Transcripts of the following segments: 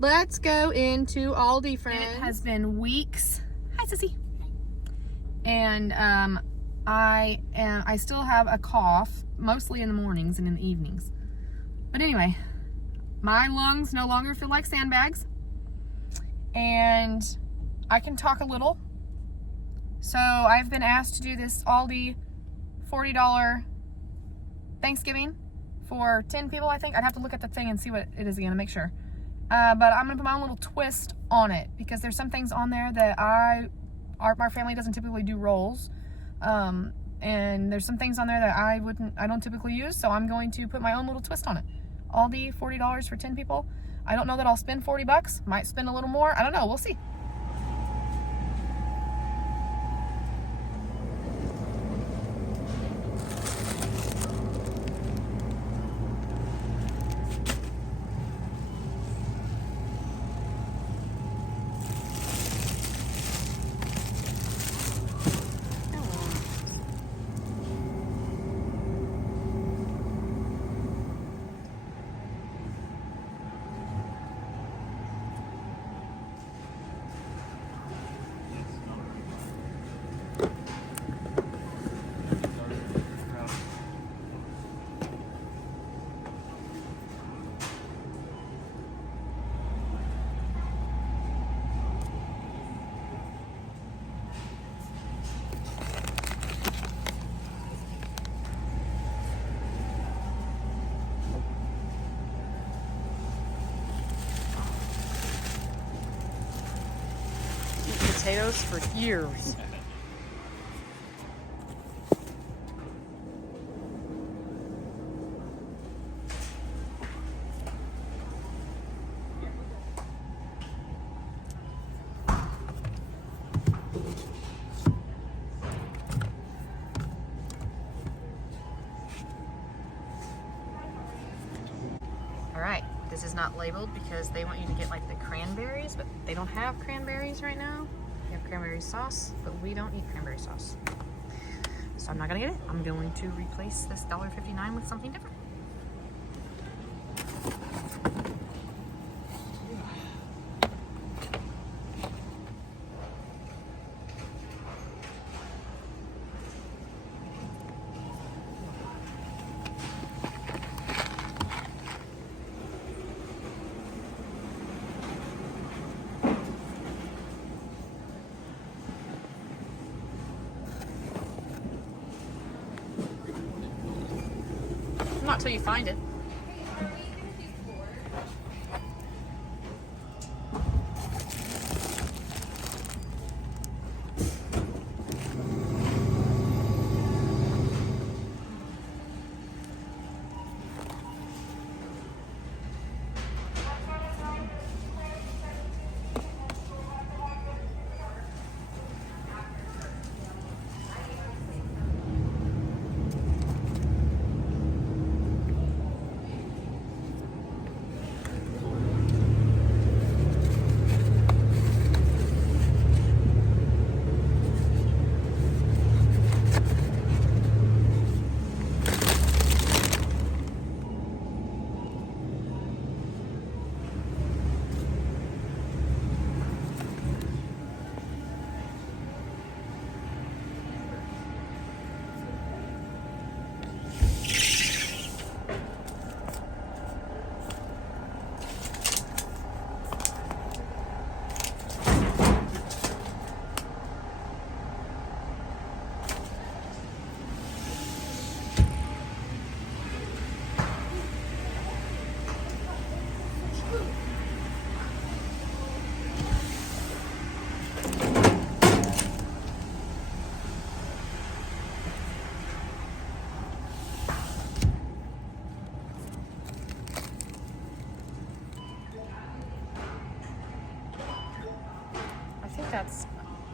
Let's go into Aldi, friends. It has been weeks. Hi, Sissy. And I still have a cough, mostly in the mornings and in the evenings. But anyway, my lungs no longer feel like sandbags, and I can talk a little. So I've been asked to do this Aldi $40 Thanksgiving for 10 people, I think. I'd have to look at the thing and see what it is again to make sure. But I'm gonna put my own little twist on it because there's some things on there that our family doesn't typically do rolls. And there's some things on there that I don't typically use, so I'm going to put my own little twist on it. Aldi, $40 for 10 people. I don't know that I'll spend 40 bucks. Might spend a little more. I don't know. We'll see. Potatoes for years. All right, this is not labeled because they want you to get like the cranberries, but they don't have cranberries right now. They have cranberry sauce, but we don't eat cranberry sauce. So I'm not gonna get it. I'm going to replace this $1.59 with something different. Not till you find it.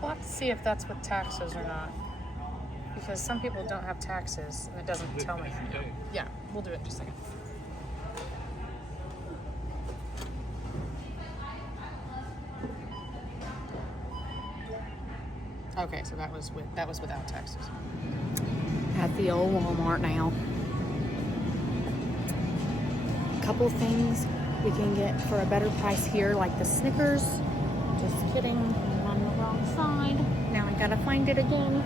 We'll have to see if that's with taxes or not. Because some people don't have taxes and it doesn't tell me. Yeah, we'll do it in just a second. Okay, so that was without taxes. At the old Walmart now. A couple things we can get for a better price here, like the Snickers. Just kidding, I'm on the wrong side. Now I gotta find it again.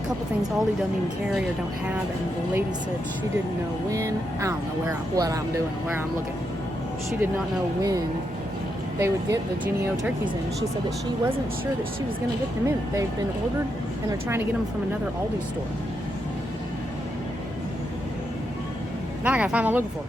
A couple things Aldi doesn't even carry or don't have, and the lady said she didn't know when. I don't know what I'm doing and where I'm looking. She did not know when they would get the Genio turkeys in. She said that she wasn't sure that she was going to get them in. They've been ordered, and they're trying to get them from another Aldi store. Now I gotta find what I'm looking for.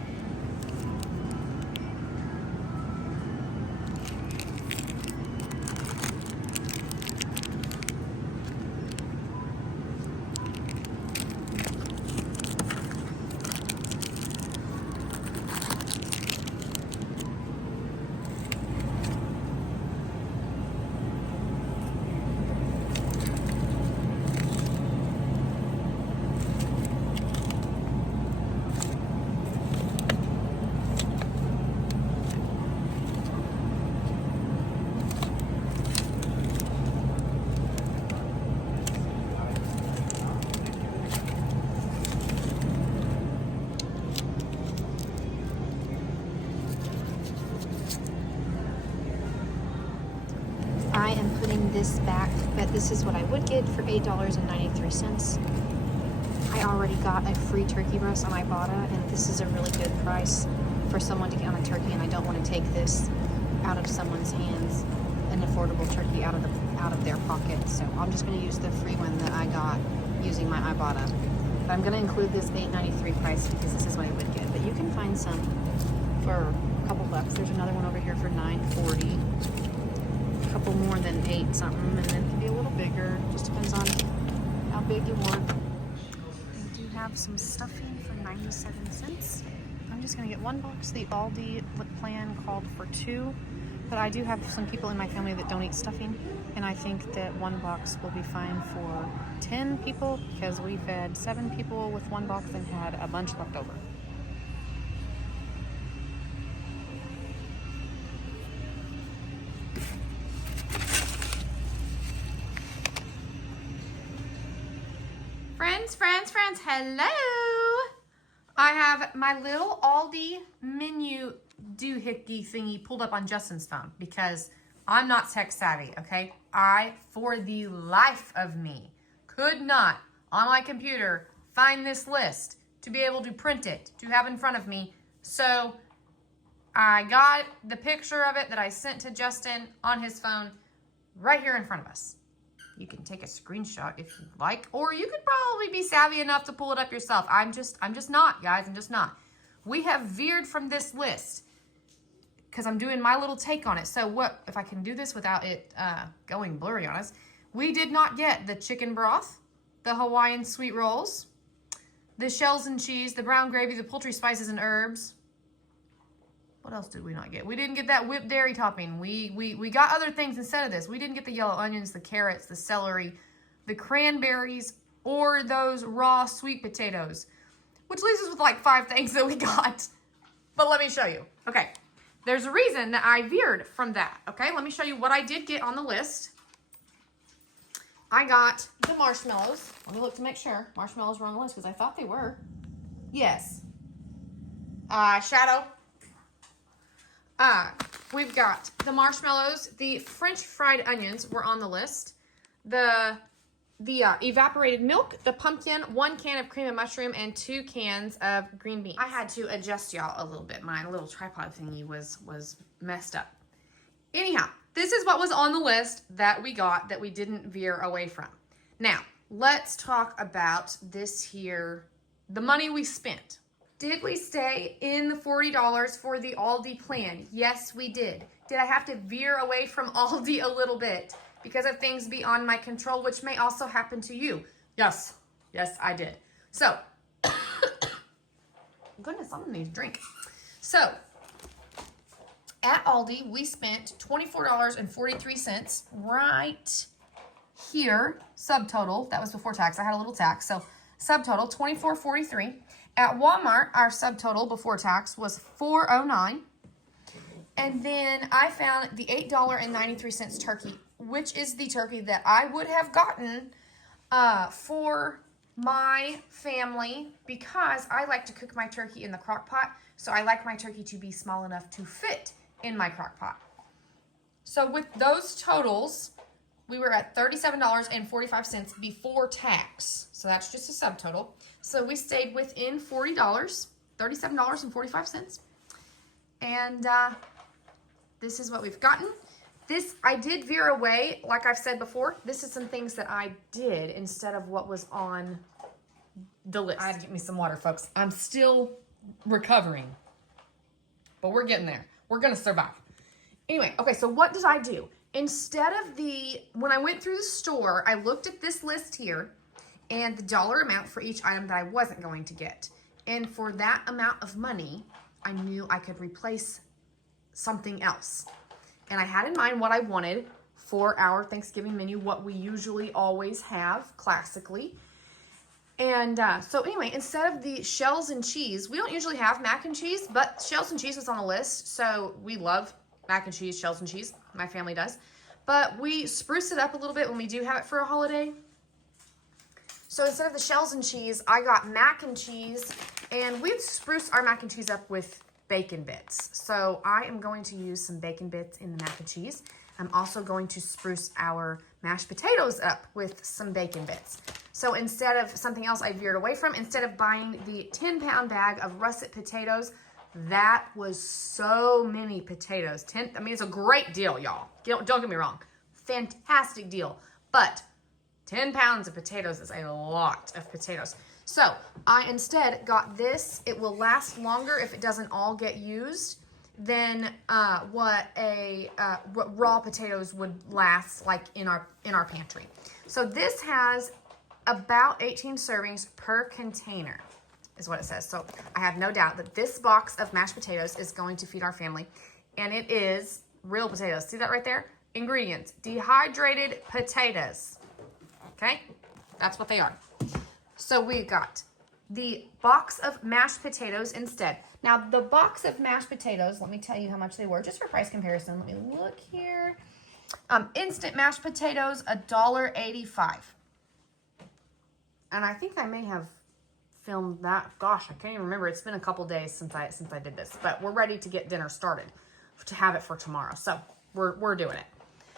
I am putting this back, but this is what I would get for $8.93. I already got a free turkey breast on Ibotta, and this is a really good price for someone to get on a turkey, and I don't want to take this out of someone's hands, an affordable turkey out of their pocket. So I'm just going to use the free one that I got using my Ibotta. But I'm going to include this $8.93 price because this is what I would get. But you can find some for a couple bucks. There's another one over here for $9.40. Couple more than 8 something, and then it can be a little bigger, just depends on how big you want. I do have some stuffing for 97 cents. I'm just gonna get one box. The Aldi plan called for 2, but I do have some people in my family that don't eat stuffing, and I think that one box will be fine for 10 people because we fed 7 people with one box and had a bunch left over. Friends, hello! I have my little Aldi menu doohickey thingy pulled up on Justin's phone because I'm not tech savvy, okay? I, for the life of me, could not, on my computer, find this list to be able to print it, to have in front of me. So I got the picture of it that I sent to Justin on his phone right here in front of us. You can take a screenshot if you'd like, or you could probably be savvy enough to pull it up yourself. I'm just not, guys. I'm just not. We have veered from this list because I'm doing my little take on it. So what, if I can do this without it going blurry on us, we did not get the chicken broth, the Hawaiian sweet rolls, the shells and cheese, the brown gravy, the poultry spices and herbs. What else did we not get? We didn't get that whipped dairy topping. We got other things instead of this. We didn't get the yellow onions, the carrots, the celery, the cranberries, or those raw sweet potatoes, which leaves us with like 5 things that we got. But let me show you. Okay, there's a reason that I veered from that. Okay, let me show you what I did get on the list. I got the marshmallows. Let me look to make sure marshmallows were on the list because I thought they were. Yes. Shadow. We've got the marshmallows, the French fried onions were on the list, the evaporated milk, the pumpkin, 1 can of cream and mushroom, and 2 cans of green beans. I had to adjust y'all a little bit. My little tripod thingy was messed up. Anyhow, this is what was on the list that we got that we didn't veer away from. Now, let's talk about this here, the money we spent. Did we stay in the $40 for the Aldi plan? Yes, we did. Did I have to veer away from Aldi a little bit because of things beyond my control, which may also happen to you? Yes. Yes, I did. So, goodness, I'm gonna need a drink. So, at Aldi, we spent $24.43 right here, subtotal. That was before tax. I had a little tax. So, subtotal, $24.43. At Walmart, our subtotal before tax was $4.09. And then I found the $8.93 turkey, which is the turkey that I would have gotten for my family, because I like to cook my turkey in the crock pot, so I like my turkey to be small enough to fit in my crock pot. So with those totals, we were at $37.45 before tax. So that's just a subtotal. So we stayed within $40, $37.45. And this is what we've gotten. This, I did veer away, like I've said before. This is some things that I did instead of what was on the list. I had to get me some water, folks. I'm still recovering, but we're getting there. We're gonna survive. Anyway, okay, so what did I do? Instead of when I went through the store, I looked at this list here and the dollar amount for each item that I wasn't going to get. And for that amount of money, I knew I could replace something else. And I had in mind what I wanted for our Thanksgiving menu, what we usually always have, classically. And so anyway, instead of the shells and cheese, we don't usually have mac and cheese, but shells and cheese was on the list. So we love mac and cheese, shells and cheese. My family does. But we spruce it up a little bit when we do have it for a holiday. So instead of the shells and cheese, I got mac and cheese. And we'd spruce our mac and cheese up with bacon bits. So I am going to use some bacon bits in the mac and cheese. I'm also going to spruce our mashed potatoes up with some bacon bits. So instead of something else I veered away from, instead of buying the 10-pound bag of russet potatoes, that was so many potatoes. I mean, it's a great deal, y'all. Don't get me wrong. Fantastic deal. But 10 pounds of potatoes is a lot of potatoes. So I instead got this. It will last longer if it doesn't all get used than what raw potatoes would last like in our pantry. So this has about 18 servings per container, is what it says. So I have no doubt that this box of mashed potatoes is going to feed our family. And it is real potatoes. See that right there? Ingredients: dehydrated potatoes. Okay? That's what they are. So we got the box of mashed potatoes instead. Now, the box of mashed potatoes, let me tell you how much they were, just for price comparison. Let me look here. Instant mashed potatoes, $1.85. And I think I may have filmed that. Gosh, I can't even remember. It's been a couple days since I did this. But we're ready to get dinner started to have it for tomorrow. So we're doing it.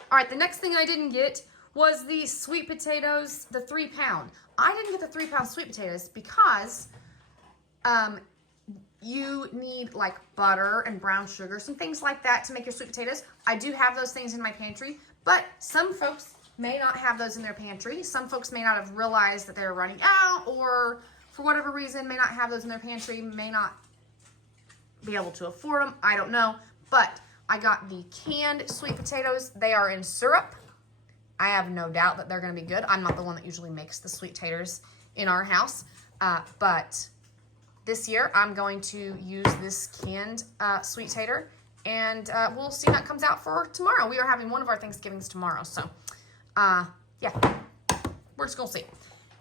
All right, the next thing I didn't get was the sweet potatoes, the 3-pound. I didn't get the 3-pound sweet potatoes because you need like butter and brown sugar, some things like that to make your sweet potatoes. I do have those things in my pantry, but some folks may not have those in their pantry. Some folks may not have realized that they're running out, or for whatever reason may not have those in their pantry, may not be able to afford them. I don't know, but I got the canned sweet potatoes. They are in syrup. I have no doubt that they're going to be good. I'm not the one that usually makes the sweet taters in our house, but this year I'm going to use this canned sweet tater, and we'll see how it comes out for tomorrow. We are having one of our Thanksgivings tomorrow, so yeah, we're just going to see.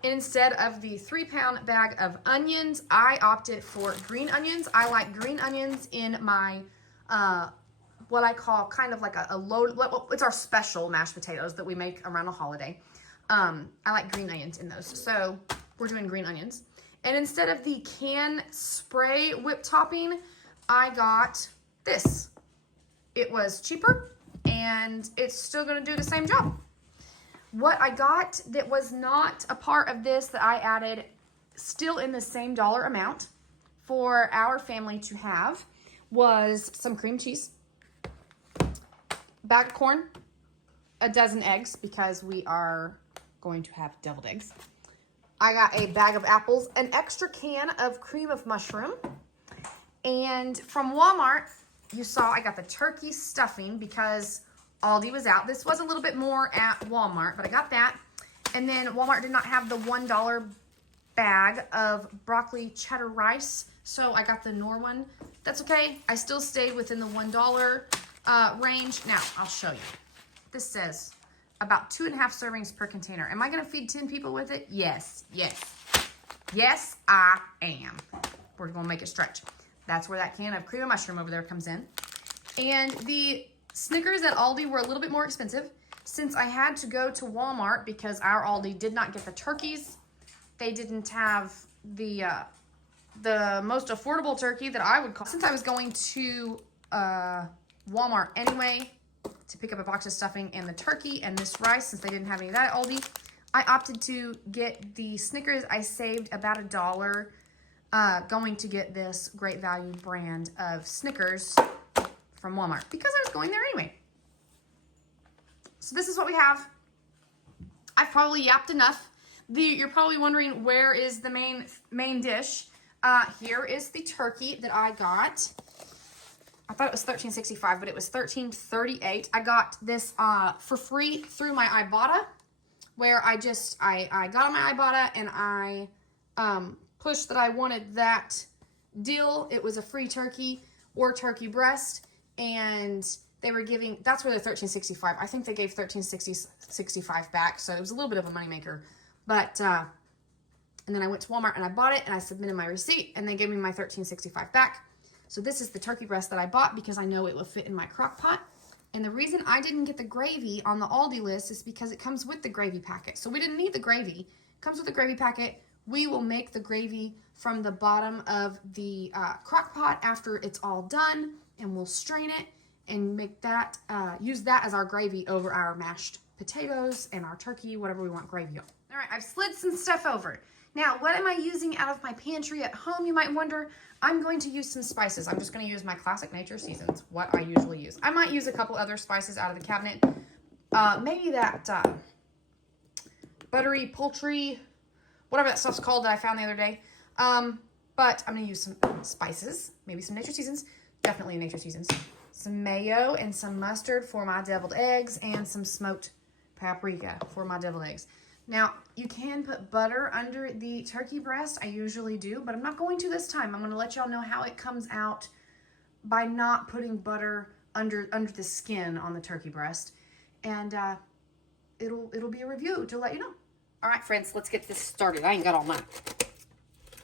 Instead of the 3-pound bag of onions, I opted for green onions. I like green onions in my what I call kind of like a load. It's our special mashed potatoes that we make around a holiday. I like green onions in those. So we're doing green onions. And instead of the can spray whip topping, I got this. It was cheaper and it's still going to do the same job. What I got that was not a part of this that I added, still in the same dollar amount for our family to have, was some cream cheese, bag of corn, a dozen eggs because we are going to have deviled eggs. I got a bag of apples, an extra can of cream of mushroom, and from Walmart, you saw I got the turkey stuffing because Aldi was out. This was a little bit more at Walmart, but I got that. And then Walmart did not have the $1 bag of broccoli cheddar rice, so I got the Knorr one. That's okay. I still stayed within the $1 range. Now, I'll show you. This says about 2.5 servings per container. Am I going to feed 10 people with it? Yes, yes. Yes, I am. We're going to make it stretch. That's where that can of cream of mushroom over there comes in. And the Snickers at Aldi were a little bit more expensive. Since I had to go to Walmart because our Aldi did not get the turkeys, they didn't have the most affordable turkey that I would call. Since I was going to Walmart anyway to pick up a box of stuffing and the turkey and this rice, since they didn't have any of that at Aldi, I opted to get the Snickers. I saved about $1 going to get this Great Value brand of Snickers from Walmart because I was going there anyway. So this is what we have. I've probably yapped enough. You're probably wondering, where is the main dish? Here is the turkey that I got. I thought it was $13.65, but it was $13.38. I got this for free through my Ibotta, where I got on my Ibotta and I pushed that I wanted that deal. It was a free turkey or turkey breast, and they were giving, that's where the $13.65. I think they gave $13.65 back, so it was a little bit of a moneymaker. But and then I went to Walmart and I bought it and I submitted my receipt and they gave me my $13.65 back. So this is the turkey breast that I bought because I know it will fit in my crock pot. And the reason I didn't get the gravy on the Aldi list is because it comes with the gravy packet. So we didn't need the gravy. It comes with the gravy packet. We will make the gravy from the bottom of the crock pot after it's all done, and we'll strain it and make that, use that as our gravy over our mashed potatoes and our turkey, whatever we want gravy on. All right, I've slid some stuff over. Now, what am I using out of my pantry at home, you might wonder? I'm going to use some spices. I'm just going to use my classic nature seasons, what I usually use. I might use a couple other spices out of the cabinet. Maybe that buttery poultry, whatever that stuff's called that I found the other day. But I'm going to use some spices, maybe some nature seasons, definitely nature seasons. Some mayo and some mustard for my deviled eggs, and some smoked paprika for my deviled eggs. Now, you can put butter under the turkey breast. I usually do, but I'm not going to this time. I'm going to let y'all know how it comes out by not putting butter under the skin on the turkey breast. And it'll be a review to let you know. All right, friends, let's get this started. I ain't got all mine.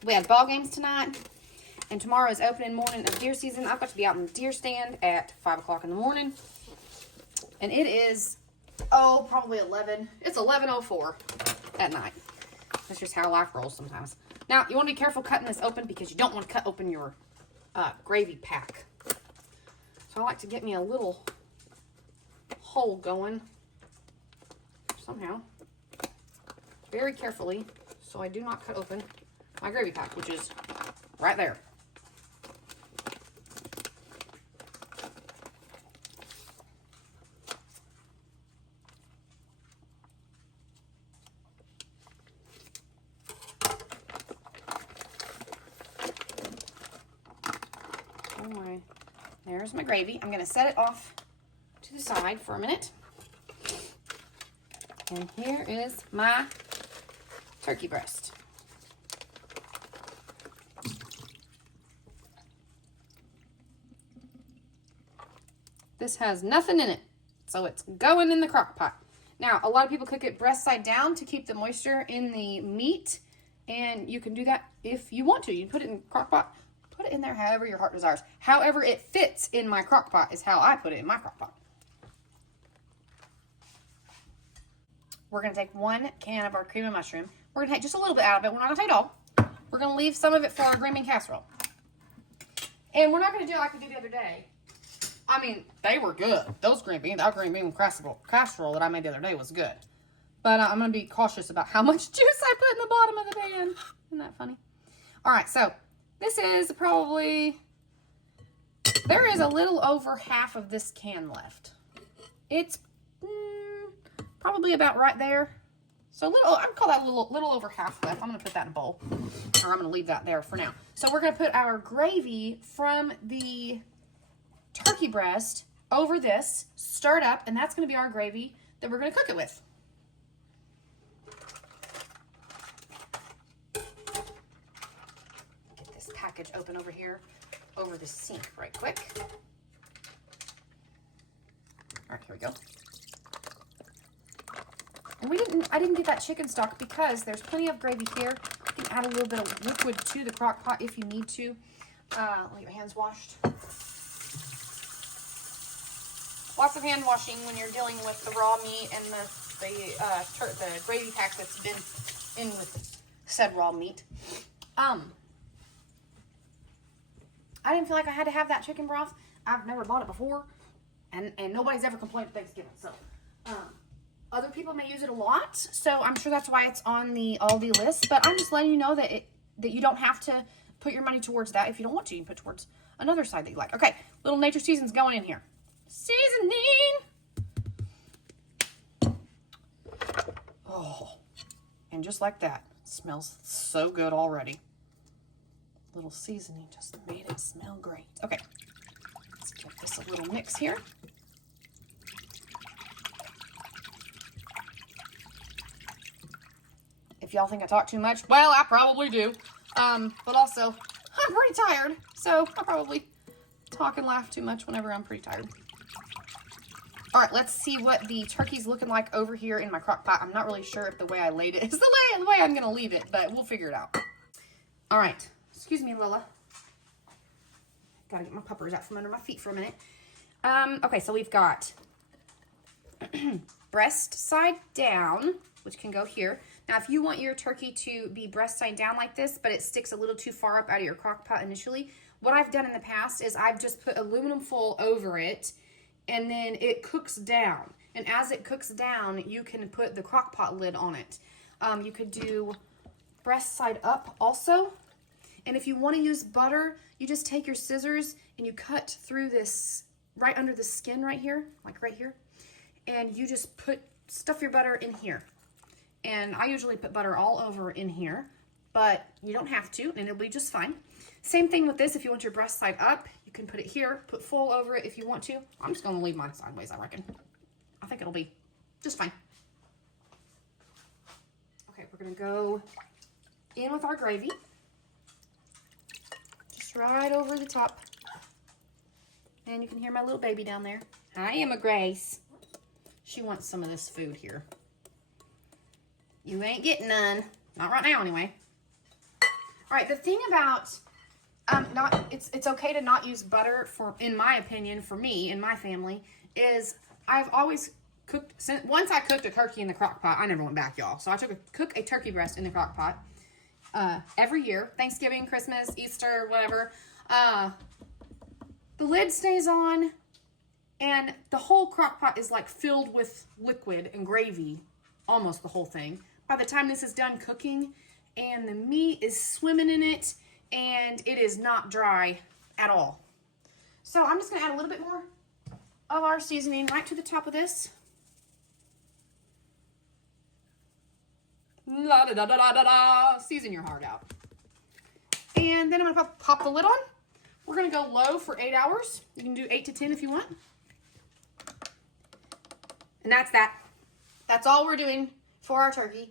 We have ball games tonight, and tomorrow is opening morning of deer season. I've got to be out in the deer stand at 5 o'clock in the morning, and it is, probably 11. It's 11:04 at night. That's just how life rolls sometimes. Now, you want to be careful cutting this open because you don't want to cut open your gravy pack. So I like to get me a little hole going somehow, very carefully, so I do not cut open my gravy pack, which is right there. There's my gravy. I'm going to set it off to the side for a minute. And here is my turkey breast. This has nothing in it, so it's going in the crock pot. Now, a lot of people cook it breast side down to keep the moisture in the meat, and you can do that if you want to. You put it in the crock pot. Put it in there however your heart desires. However it fits in my crock pot is how I put it in my crock pot. We're going to take 1 can of our cream of mushroom. We're going to take just a little bit out of it. We're not going to take it all. We're going to leave some of it for our green bean casserole. And we're not going to do it like we did the other day. I mean, they were good. Those green beans, our green bean casserole that I made the other day was good. But I'm going to be cautious about how much juice I put in the bottom of the pan. Isn't that funny? All right, so this is probably, there is a little over half of this can left. It's probably about right there. So a little, I'd call that a little over half left. I'm going to put that in a bowl, or I'm going to leave that there for now. So we're going to put our gravy from the turkey breast over this, stir it up, and that's going to be our gravy that we're going to cook it with. Package open over here over the sink right quick. All right, here we go. And I didn't get that chicken stock because there's plenty of gravy here. You can add a little bit of liquid to the crock pot if you need to. Let me get my hands washed. Lots of hand washing when you're dealing with the raw meat and the gravy pack that's been in with said raw meat. I didn't feel like I had to have that chicken broth. I've never bought it before, and nobody's ever complained at Thanksgiving. So, other people may use it a lot, so I'm sure that's why it's on the Aldi list. But I'm just letting you know that that you don't have to put your money towards that. If you don't want to, you can put towards another side that you like. Okay, little nature season's going in here. Seasoning. Oh, and just like that, it smells so good already. Little seasoning just made it smell great. Okay, let's give this a little mix here. If y'all think I talk too much, well, I probably do. But also, I'm pretty tired, so I probably talk and laugh too much whenever I'm pretty tired. All right, let's see what the turkey's looking like over here in my crock pot. I'm not really sure if the way I laid it is the way I'm gonna leave it, but we'll figure it out. All right, excuse me, Lila. Gotta get my puppers out from under my feet for a minute. Okay, so we've got breast side down, which can go here. Now, if you want your turkey to be breast side down like this, but it sticks a little too far up out of your crock pot initially, what I've done in the past is I've just put aluminum foil over it, and then it cooks down. And as it cooks down, you can put the crock pot lid on it. You could do breast side up also. And if you want to use butter, you just take your scissors and you cut through this right under the skin right here, like right here. And you just stuff your butter in here. And I usually put butter all over in here, but you don't have to, and it'll be just fine. Same thing with this. If you want your breast side up, you can put it here, put foil over it if you want to. I'm just going to leave mine sideways, I reckon. I think it'll be just fine. Okay, we're going to go in with our gravy. Just right over the top. And you can hear my little baby down there. Hi, Emma Grace. She wants some of this food here. You ain't getting none. Not right now, anyway. All right, the thing about it's okay to not use butter in my opinion, for me and my family, is I've always cooked once I cooked a turkey in the crock pot. I never went back, y'all. So I cook a turkey breast in the crock pot every year, Thanksgiving, Christmas, Easter, whatever. The lid stays on, and the whole crock pot is like filled with liquid and gravy, almost the whole thing. By the time this is done cooking, and the meat is swimming in it, and it is not dry at all. So I'm just gonna add a little bit more of our seasoning right to the top of this. La da da da da da da. Season your heart out. And then I'm gonna pop the lid on. We're gonna go low for 8 hours. You can do 8 to 10 if you want. And that's that. That's all we're doing for our turkey.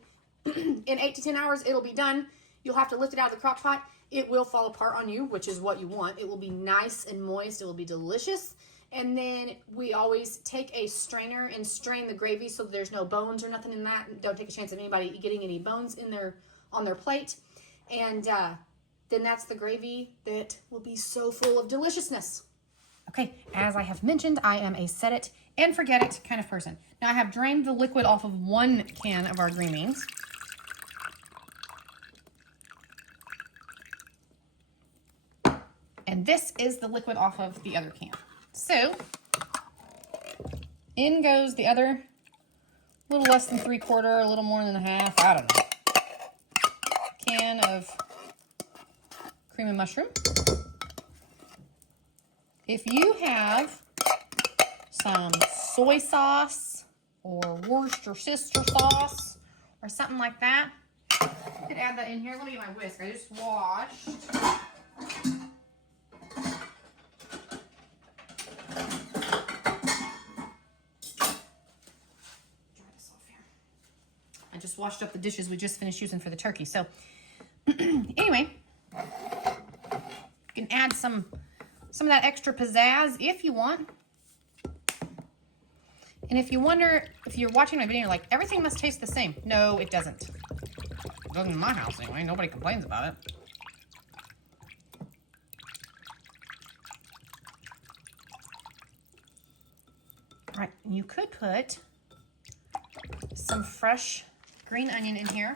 In 8 to 10 hours, it'll be done. You'll have to lift it out of the crock pot. It will fall apart on you, which is what you want. It will be nice and moist. It will be delicious. And then we always take a strainer and strain the gravy so there's no bones or nothing in that. Don't take a chance of anybody getting any bones on their plate. And then that's the gravy that will be so full of deliciousness. Okay, as I have mentioned, I am a set it and forget it kind of person. Now I have drained the liquid off of one can of our green beans. And this is the liquid off of the other can. So, in goes the other, a little less than 3/4, a little more than a half, I don't know, can of cream and mushroom. If you have some soy sauce or Worcestershire sauce or something like that, you could add that in here. Let me get my whisk. I just washed. I just washed up the dishes we just finished using for the turkey. So anyway, you can add some of that extra pizzazz if you want. And if you wonder, if you're watching my video, you're like, everything must taste the same. No, it doesn't. It doesn't in my house anyway. Nobody complains about it. All right, you could put some fresh green onion in here.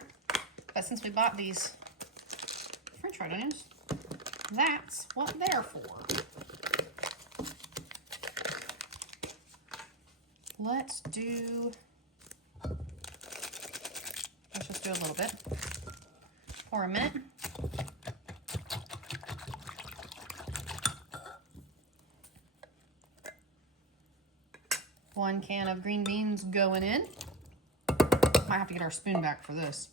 But since we bought these French fried onions, that's what they're for. Let's just do a little bit for a minute. One can of green beans going in. Might have to get our spoon back for this.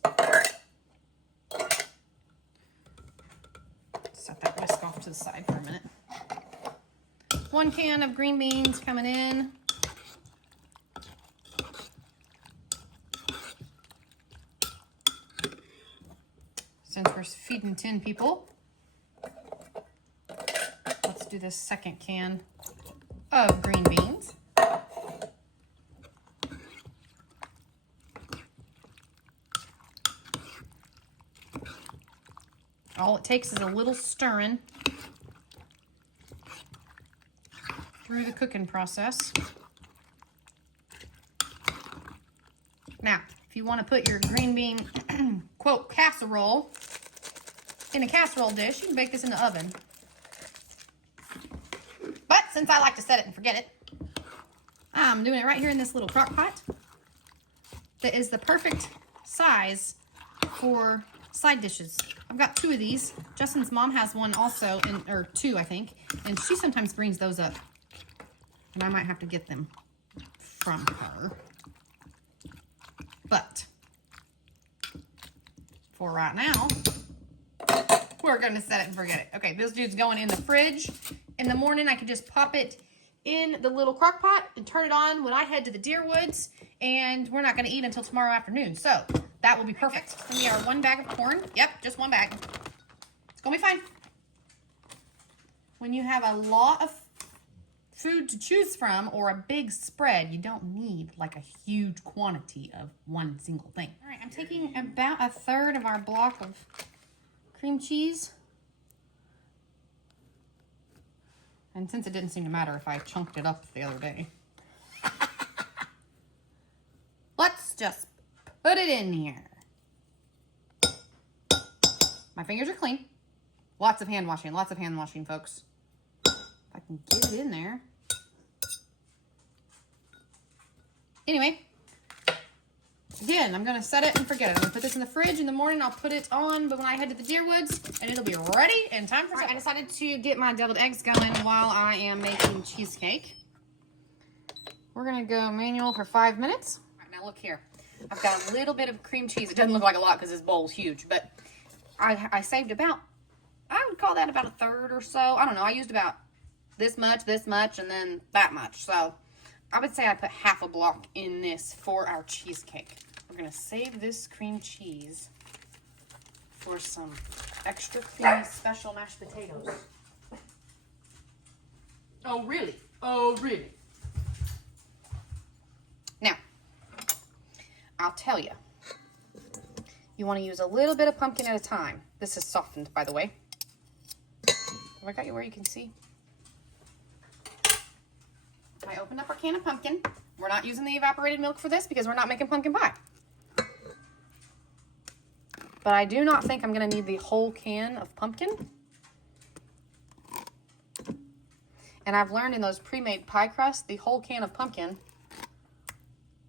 Set that whisk off to the side for a minute. 1 can of green beans coming in. Since we're feeding 10 people, let's do this second can of green beans. All it takes is a little stirring through the cooking process. Now, if you want to put your green bean, quote, casserole in a casserole dish, you can bake this in the oven. But since I like to set it and forget it, I'm doing it right here in this little crock pot that is the perfect size for side dishes. I've got 2 of these. Justin's mom has one also, or 2 I think, and she sometimes brings those up. And I might have to get them from her. But for right now, we're going to set it and forget it. Okay, this dude's going in the fridge. In the morning, I can just pop it in the little crock pot and turn it on when I head to the deer woods, and we're not going to eat until tomorrow afternoon. So that will be perfect. It's going to be our 1 bag of corn. Yep, just 1 bag. It's going to be fine. When you have a lot of food to choose from or a big spread, you don't need like a huge quantity of one single thing. All right, I'm taking about 1/3 of our block of cream cheese. And since it didn't seem to matter if I chunked it up the other day, let's just put it in here. My fingers are clean. Lots of hand washing, folks. If I can get it in there. Anyway, again, I'm going to set it and forget it. I'm going to put this in the fridge in the morning. I'll put it on, but when I head to the deer woods, and it'll be ready in time for supper. I decided to get my deviled eggs going while I am making cheesecake. We're going to go manual for 5 minutes. All right, now look here. I've got a little bit of cream cheese. It doesn't look like a lot because this bowl's huge, but I saved about, I would call that about 1/3 or so. I don't know. I used about this much, and then that much. So I would say I put 1/2 block in this for our cheesecake. We're going to save this cream cheese for some extra creamy special mashed potatoes. Oh, really? Oh, really? Now, I'll tell you. You want to use a little bit of pumpkin at a time. This is softened, by the way. Have I got you where you can see? I opened up our can of pumpkin. We're not using the evaporated milk for this because we're not making pumpkin pie. But I do not think I'm going to need the whole can of pumpkin. And I've learned in those pre-made pie crusts, the whole can of pumpkin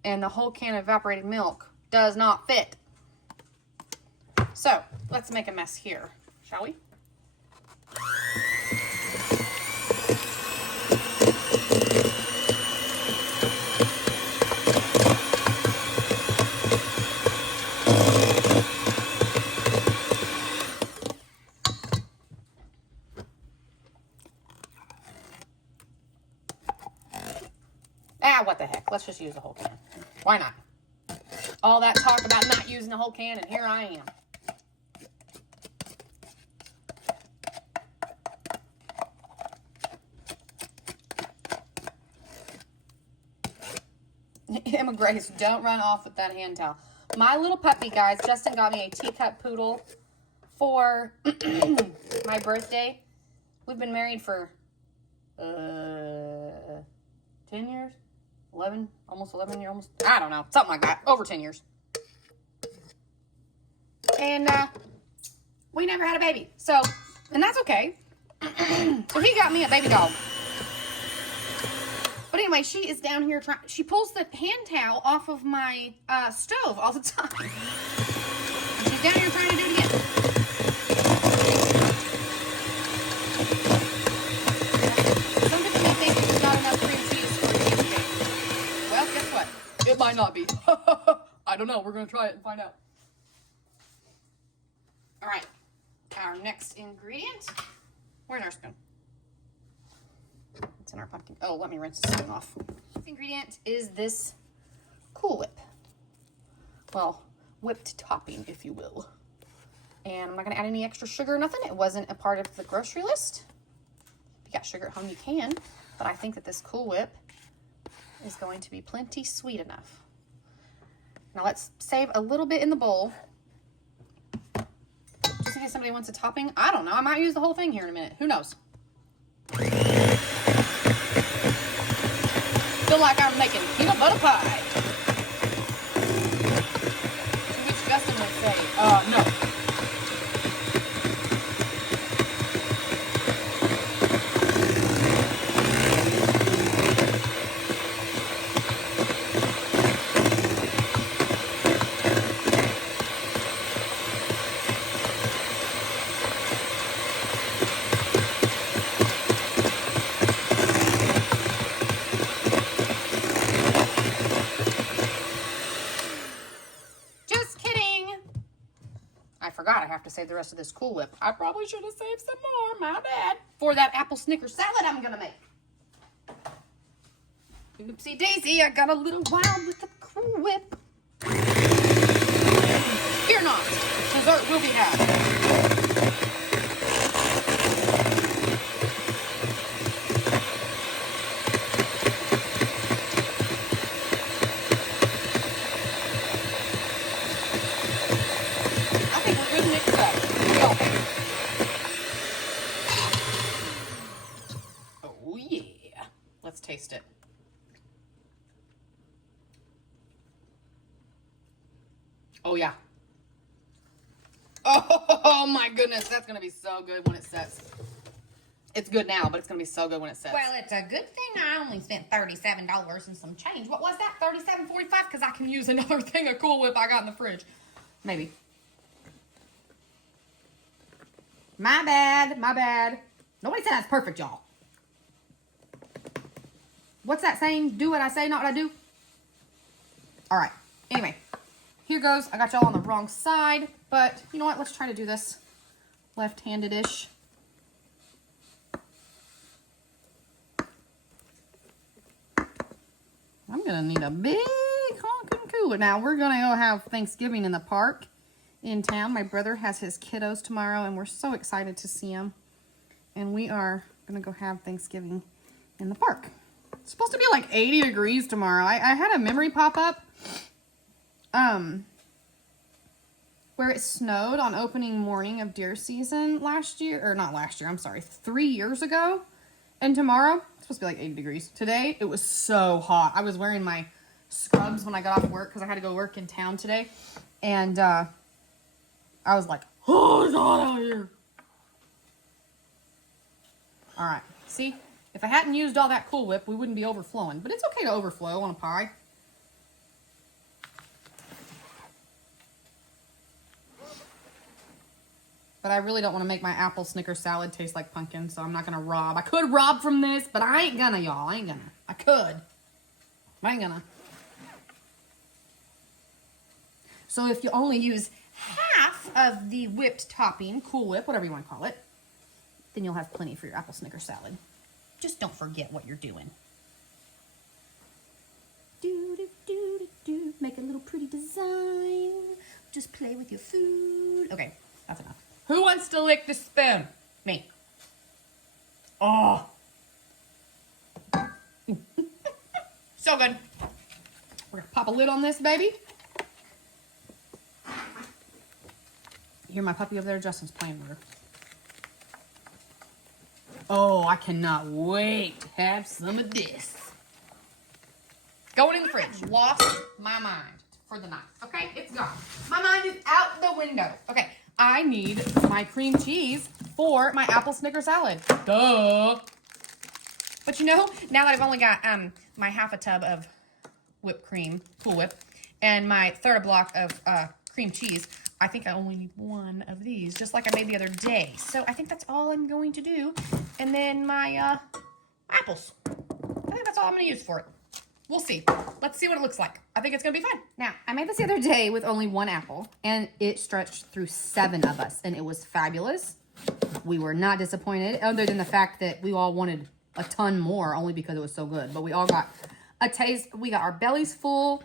and the whole can of evaporated milk does not fit. So, let's make a mess here, shall we? What the heck? Let's just use the whole can. Why not? All that talk about not using the whole can, and here I am. Emma Grace, don't run off with that hand towel. My little puppy, guys, Justin got me a teacup poodle for my birthday. We've been married for 10 years? 11? Almost 11 years? I don't know. Something like that. Over 10 years. And we never had a baby. So, and that's okay. So he got me a baby dog. But anyway, she is down here trying. She pulls the hand towel off of my stove all the time. And she's down here trying to do it again. Some people may think there's not enough cream cheese for a cheesecake. Well, guess what? It might not be. I don't know. We're going to try it and find out. All right. Our next ingredient. Where's our spoon? It's in our pumpkin. Oh, let me rinse this spoon off. This ingredient is this Cool Whip. Well, whipped topping, if you will. And I'm not going to add any extra sugar or nothing. It wasn't a part of the grocery list. If you got sugar at home, you can. But I think that this Cool Whip is going to be plenty sweet enough. Now let's save a little bit in the bowl. Just in case somebody wants a topping. I don't know. I might use the whole thing here in a minute. Who knows? Feel like I'm making peanut butter pie. To which Justin would say, no. Forgot I have to save the rest of this Cool Whip. I probably should have saved some more. My bad. For that apple Snickers salad I'm gonna make. Oopsie daisy, I got a little wild with the Cool Whip. Fear not, dessert will be had. Oh yeah. Let's taste it. Oh yeah. Oh my goodness, that's gonna be so good when it sets. It's good now, but it's gonna be so good when it sets. Well, it's a good thing I only spent $37 and some change. What was that? $37.45? Because I can use another thing of Cool Whip I got in the fridge. Maybe. My bad. My bad. Nobody said that's perfect, y'all. What's that saying? Do what I say, not what I do. All right. Anyway, here goes. I got y'all on the wrong side, but you know what? Let's try to do this left-handed-ish. I'm going to need a big honking cooler. Now, we're going to go have Thanksgiving in the park in town. My brother has his kiddos tomorrow, and we're so excited to see them. And we are going to go have Thanksgiving in the park. It's supposed to be like 80 degrees tomorrow. I had a memory pop up where it snowed on opening morning of deer season last year. Or not last year, I'm sorry, 3 years ago. And tomorrow, it's supposed to be like 80 degrees. Today, it was so hot. I was wearing my scrubs when I got off work because I had to go work in town today. And I was like, oh, it's hot out here. All right, see? If I hadn't used all that Cool Whip, we wouldn't be overflowing. But it's okay to overflow on a pie. But I really don't want to make my apple Snickers salad taste like pumpkin, so I'm not going to rob. I could rob from this, but I ain't gonna, y'all. I ain't gonna. I could. But I ain't gonna. So if you only use half of the whipped topping, Cool Whip, whatever you want to call it, then you'll have plenty for your apple Snickers salad. Just don't forget what you're doing. Do, do, do, do, do. Make a little pretty design. Just play with your food. Okay, that's enough. Who wants to lick the spoon? Me. Oh. So good. We're going to pop a lid on this, baby. You hear my puppy over there? Justin's playing with her. Oh, I cannot wait to have some of this. Going in the fridge. Lost my mind. for the night. Okay, it's gone. My mind is out the window. Okay, I need my cream cheese for my apple Snicker salad. Duh. But you know, now that I've only got my half a tub of whipped cream, Cool Whip, and my third block of cream cheese, I think I only need one of these, just like I made the other day. So I think that's all I'm going to do. And then my apples. I think that's all I'm going to use for it. We'll see. Let's see what it looks like. I think it's going to be fun. Now, I made this the other day with only one apple, and it stretched through 7 of us, and it was fabulous. We were not disappointed, other than the fact that we all wanted a ton more, only because it was so good. But we all got a taste. We got our bellies full,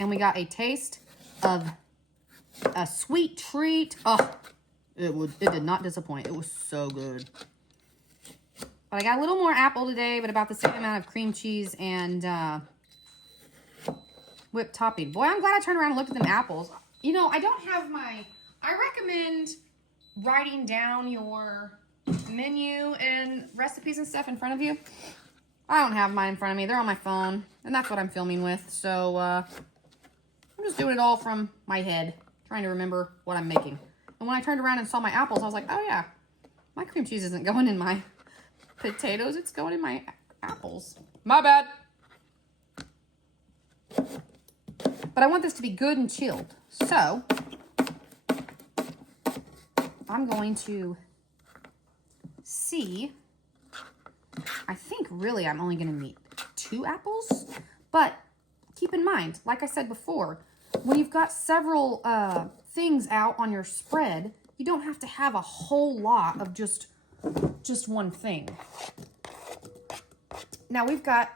and we got a taste of a sweet treat. Oh, it did not disappoint. It was so good. But I got a little more apple today, but about the same amount of cream cheese and whipped topping. Boy, I'm glad I turned around and looked at them apples. You know, I don't have I recommend writing down your menu and recipes and stuff in front of you. I don't have mine in front of me. They're on my phone, and that's what I'm filming with. So, I'm just doing it all from my head, trying to remember what I'm making. And when I turned around and saw my apples, I was like, oh yeah, my cream cheese isn't going in my potatoes. It's going in my apples. My bad. But I want this to be good and chilled. So, I'm going to see. I think really I'm only going to need 2 apples. But keep in mind, like I said before, when you've got several things out on your spread, you don't have to have a whole lot of just one thing. Now we've got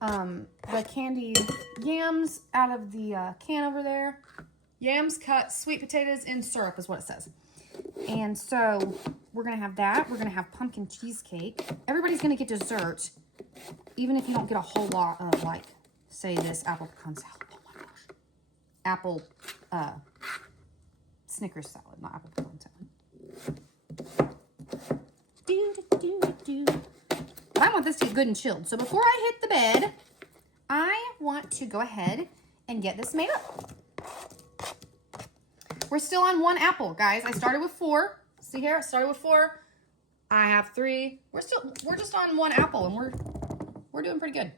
the candied yams out of the can over there. Yams cut, sweet potatoes in syrup is what it says. And so we're going to have that. We're going to have pumpkin cheesecake. Everybody's going to get dessert, even if you don't get a whole lot of, like, say this apple pecan salad. Oh my gosh. Apple Snickers salad, not apple pecan salad. But I want this to be good and chilled. So before I hit the bed, I want to go ahead and get this made up. We're still on 1 apple, guys. I started with 4. See here? I started with 4. I have 3. We're just on 1 apple, and we're doing pretty good.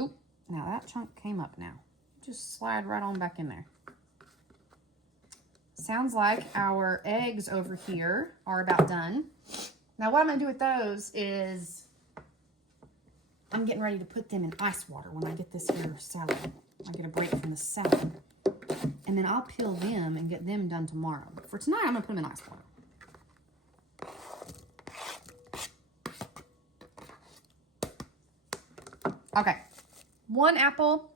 Oop. Now that chunk came up now. Just slide right on back in there. Sounds like our eggs over here are about done. Now what I'm going to do with those is I'm getting ready to put them in ice water when I get this here salad. I get a break from the salad. And then I'll peel them and get them done tomorrow. But for tonight, I'm going to put them in ice water. Okay. 1 apple.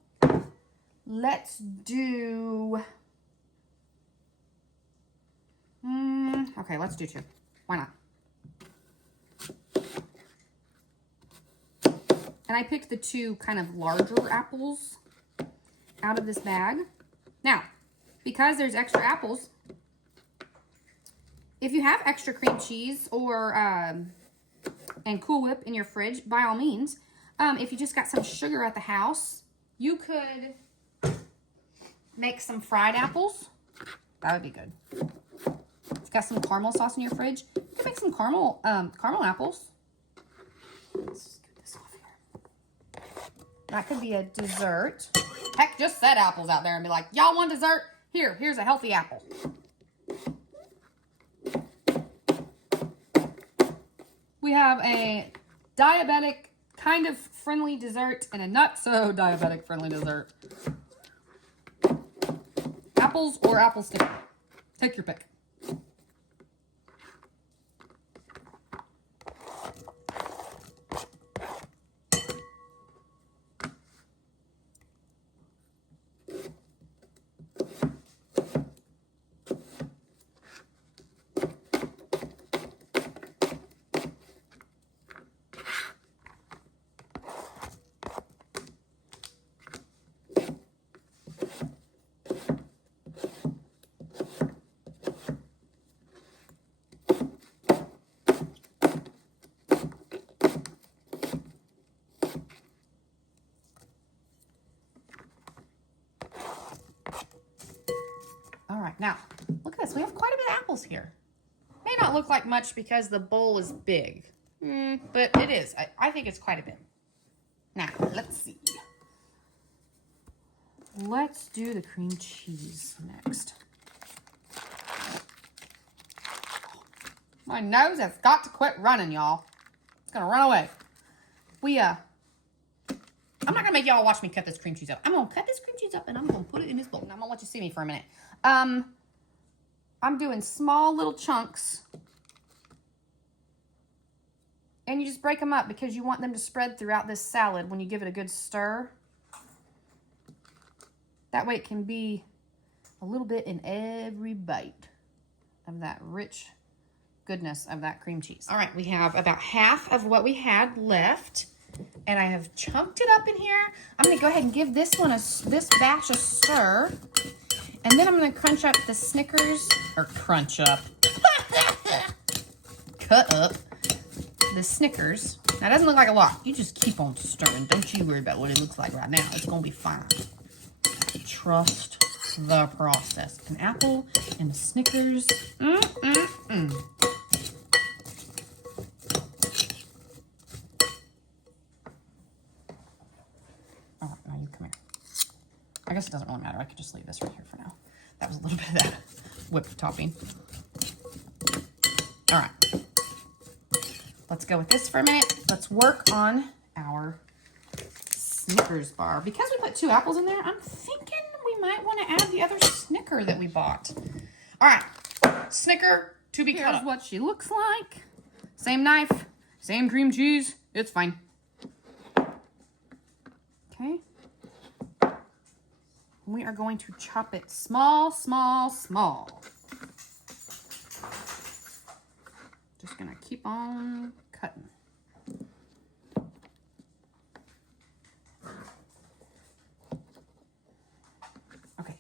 Let's do... okay, let's do 2. Why not? And I picked the 2 kind of larger apples out of this bag. Now, because there's extra apples, if you have extra cream cheese or and Cool Whip in your fridge, by all means, if you just got some sugar at the house, you could make some fried apples. That would be good. If you've got some caramel sauce in your fridge, you can make some caramel apples. Let's just get this off here. That could be a dessert. Heck, just set apples out there and be like, y'all want dessert? Here's a healthy apple. We have a diabetic kind of friendly dessert and a not so diabetic friendly dessert. Apples or apple sticker. Take your pick. Now, look at this. We have quite a bit of apples here. May not look like much because the bowl is big, but it is. I think it's quite a bit. Now, let's see. Let's do the cream cheese next. My nose has got to quit running, y'all. It's gonna run away. I'm not gonna make y'all watch me cut this cream cheese up. I'm gonna cut this cream cheese up and I'm gonna put it in this bowl. And I'm gonna let you see me for a minute. I'm doing small little chunks. And you just break them up because you want them to spread throughout this salad when you give it a good stir. That way it can be a little bit in every bite of that rich goodness of that cream cheese. All right, we have about half of what we had left. And I have chunked it up in here. I'm gonna go ahead and give this batch a stir. And then I'm gonna crunch up the Snickers, or crunch up, cut up the Snickers. Now it doesn't look like a lot. You just keep on stirring. Don't you worry about what it looks like right now. It's gonna be fine. Trust the process. An apple and a Snickers. Oh, no, you come here. I guess it doesn't really matter. I could just leave this right here for now. That was a little bit of that whipped topping. All right. Let's go with this for a minute. Let's work on our Snickers bar. Because we put 2 apples in there, I'm thinking we might want to add the other Snicker that we bought. All right. Snicker to be cut up. Here's what she looks like. Same knife, same cream cheese. It's fine. Okay. We are going to chop it small, small, small. Just gonna keep on cutting. Okay,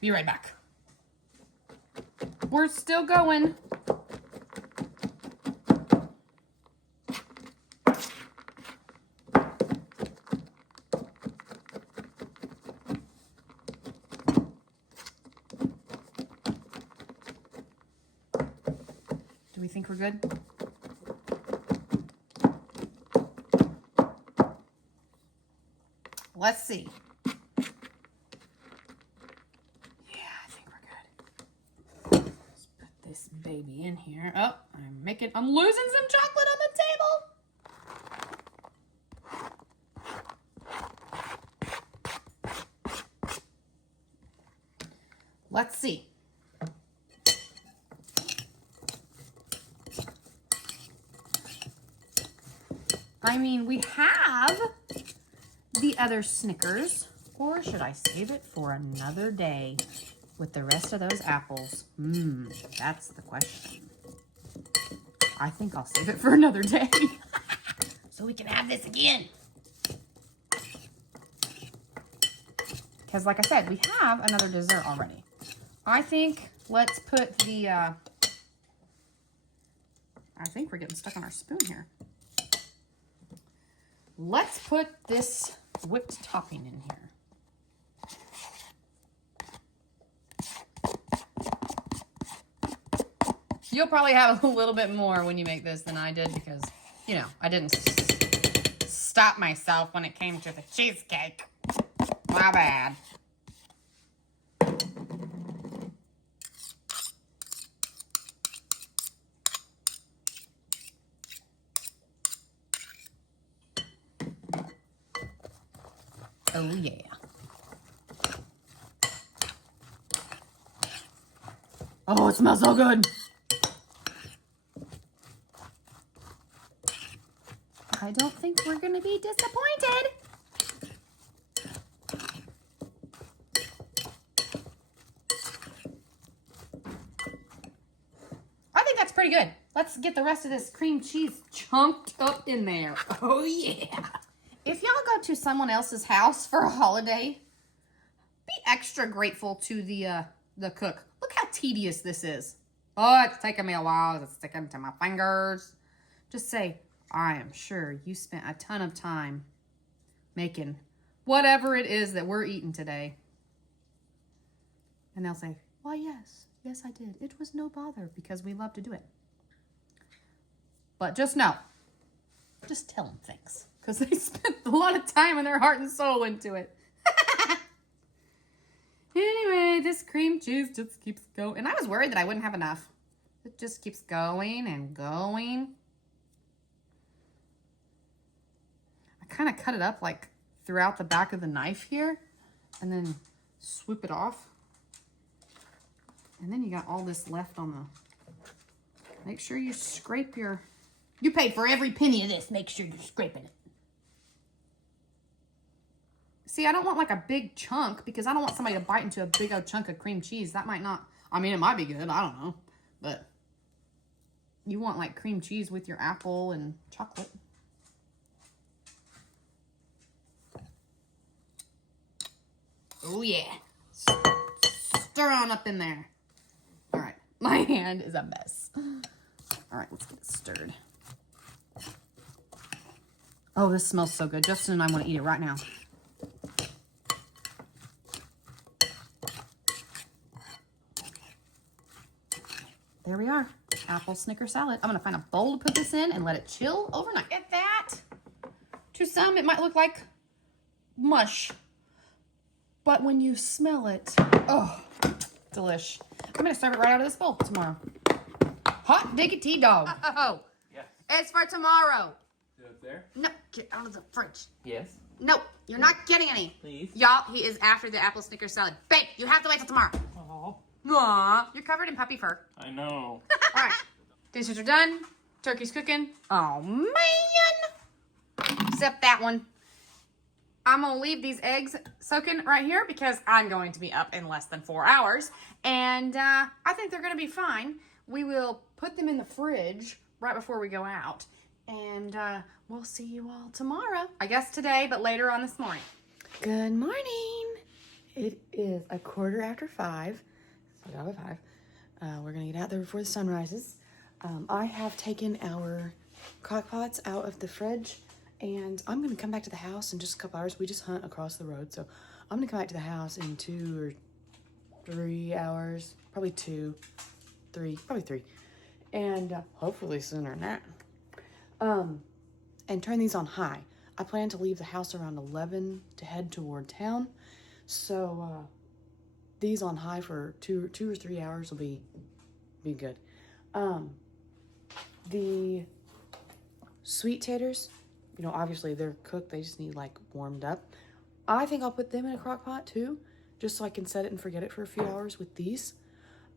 be right back. We're still going. Do we think we're good? Let's see. Yeah, I think we're good. Let's put this baby in here. Oh, I'm losing some chocolate on the table. Let's see. I mean, we have the other Snickers, or should I save it for another day with the rest of those apples? That's the question. I think I'll save it for another day so we can have this again. Because like I said, we have another dessert already. I think let's put the, I think we're getting stuck on our spoon here. Let's put this whipped topping in here. You'll probably have a little bit more when you make this than I did because, you know, I didn't stop myself when it came to the cheesecake. My bad. Oh, yeah. Oh, it smells so good. I don't think we're going to be disappointed. I think that's pretty good. Let's get the rest of this cream cheese chunked up in there. Oh, yeah. If y'all go to someone else's house for a holiday, be extra grateful to the cook. Look how tedious this is. Oh, it's taking me a while. It's sticking to my fingers. Just say, I am sure you spent a ton of time making whatever it is that we're eating today. And they'll say, Why, yes. Yes, I did. It was no bother because we love to do it. But just know, just tell them things because they spent a lot of time and their heart and soul into it. Anyway, this cream cheese just keeps going. And I was worried that I wouldn't have enough. It just keeps going and going. I kind of cut it up like throughout the back of the knife here and then swoop it off. And then you got all this left on the... Make sure you scrape your... You paid for every penny of this. Make sure you're scraping it. See, I don't want like a big chunk because I don't want somebody to bite into a big old chunk of cream cheese. That might not... I mean, it might be good. I don't know. But you want like cream cheese with your apple and chocolate. Oh, yeah. Stir on up in there. All right. My hand is a mess. All right, let's get it stirred. Oh, this smells so good. Justin and I want to eat it right now. There we are. Apple Snickers salad. I'm going to find a bowl to put this in and let it chill overnight. Get that? To some, it might look like mush. But when you smell it, oh, delish. I'm going to serve it right out of this bowl tomorrow. Hot diggity dog. Oh, Yes. it's for tomorrow. Is it there? No, get out of the fridge. Yes. No, you're not getting any. Please. Y'all, he is after the apple Snickers salad. Babe, you have to wait till tomorrow. Oh. Aw, you're covered in puppy fur. I know. All right, dishes are done. Turkey's cooking. Oh, man. Except that one. I'm going to leave these eggs soaking right here because I'm going to be up in less than 4 hours. And I think they're going to be fine. We will put them in the fridge right before we go out. And we'll see you all tomorrow. I guess today, but later on this morning. Good morning. It is 5:15. So got by 5. We're going to get out there before the sun rises. I have taken our crockpots out of the fridge. And I'm going to come back to the house in just a couple hours. We just hunt across the road. So I'm going to come back to the house in 2 or 3 hours. Probably 2, 3, probably 3. And hopefully sooner than that. And turn these on high. I plan to leave the house around 11 to head toward town. So these on high for 2 or 3 hours will be good. The sweet taters, you know, obviously they're cooked. They just need like warmed up. I think I'll put them in a crock pot too, just so I can set it and forget it for a few hours with these.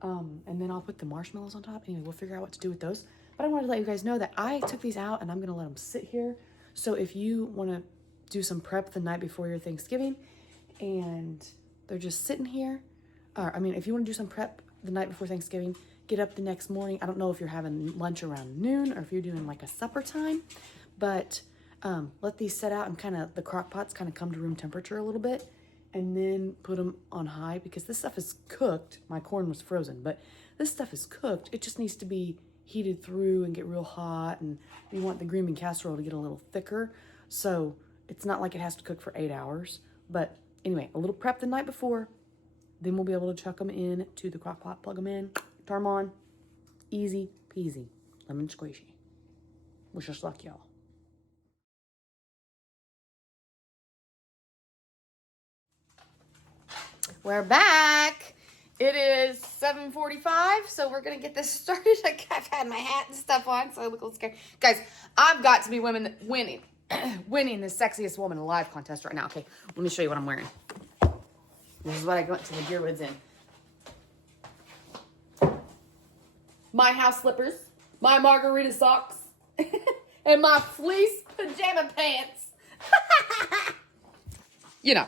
And then I'll put the marshmallows on top. Anyway, we'll figure out what to do with those. But I wanted to let you guys know that I took these out and I'm going to let them sit here. So if you want to do some prep the night before your Thanksgiving and they're just sitting here, or I mean, if you want to do some prep the night before Thanksgiving, get up the next morning. I don't know if you're having lunch around noon or if you're doing like a supper time, but let these set out and kind of the crock pots kind of come to room temperature a little bit, and then put them on high because this stuff is cooked. My corn was frozen, but this stuff is cooked. It just needs to be heated through and get real hot, and you want the green bean casserole to get a little thicker. So it's not like it has to cook for 8 hours. But anyway, a little prep the night before, then we'll be able to chuck them in to the crock pot, plug them in, turn them on. Easy peasy, lemon squishy. Wish us luck, y'all. We're back. It is 7:45, so we're gonna get this started. I've had my hat and stuff on, so I look a little scared. Guys, I've got to be winning the sexiest woman alive contest right now. Okay, let me show you what I'm wearing. This is what I went to the Gearwoods in. My house slippers, my margarita socks, and my fleece pajama pants. You know.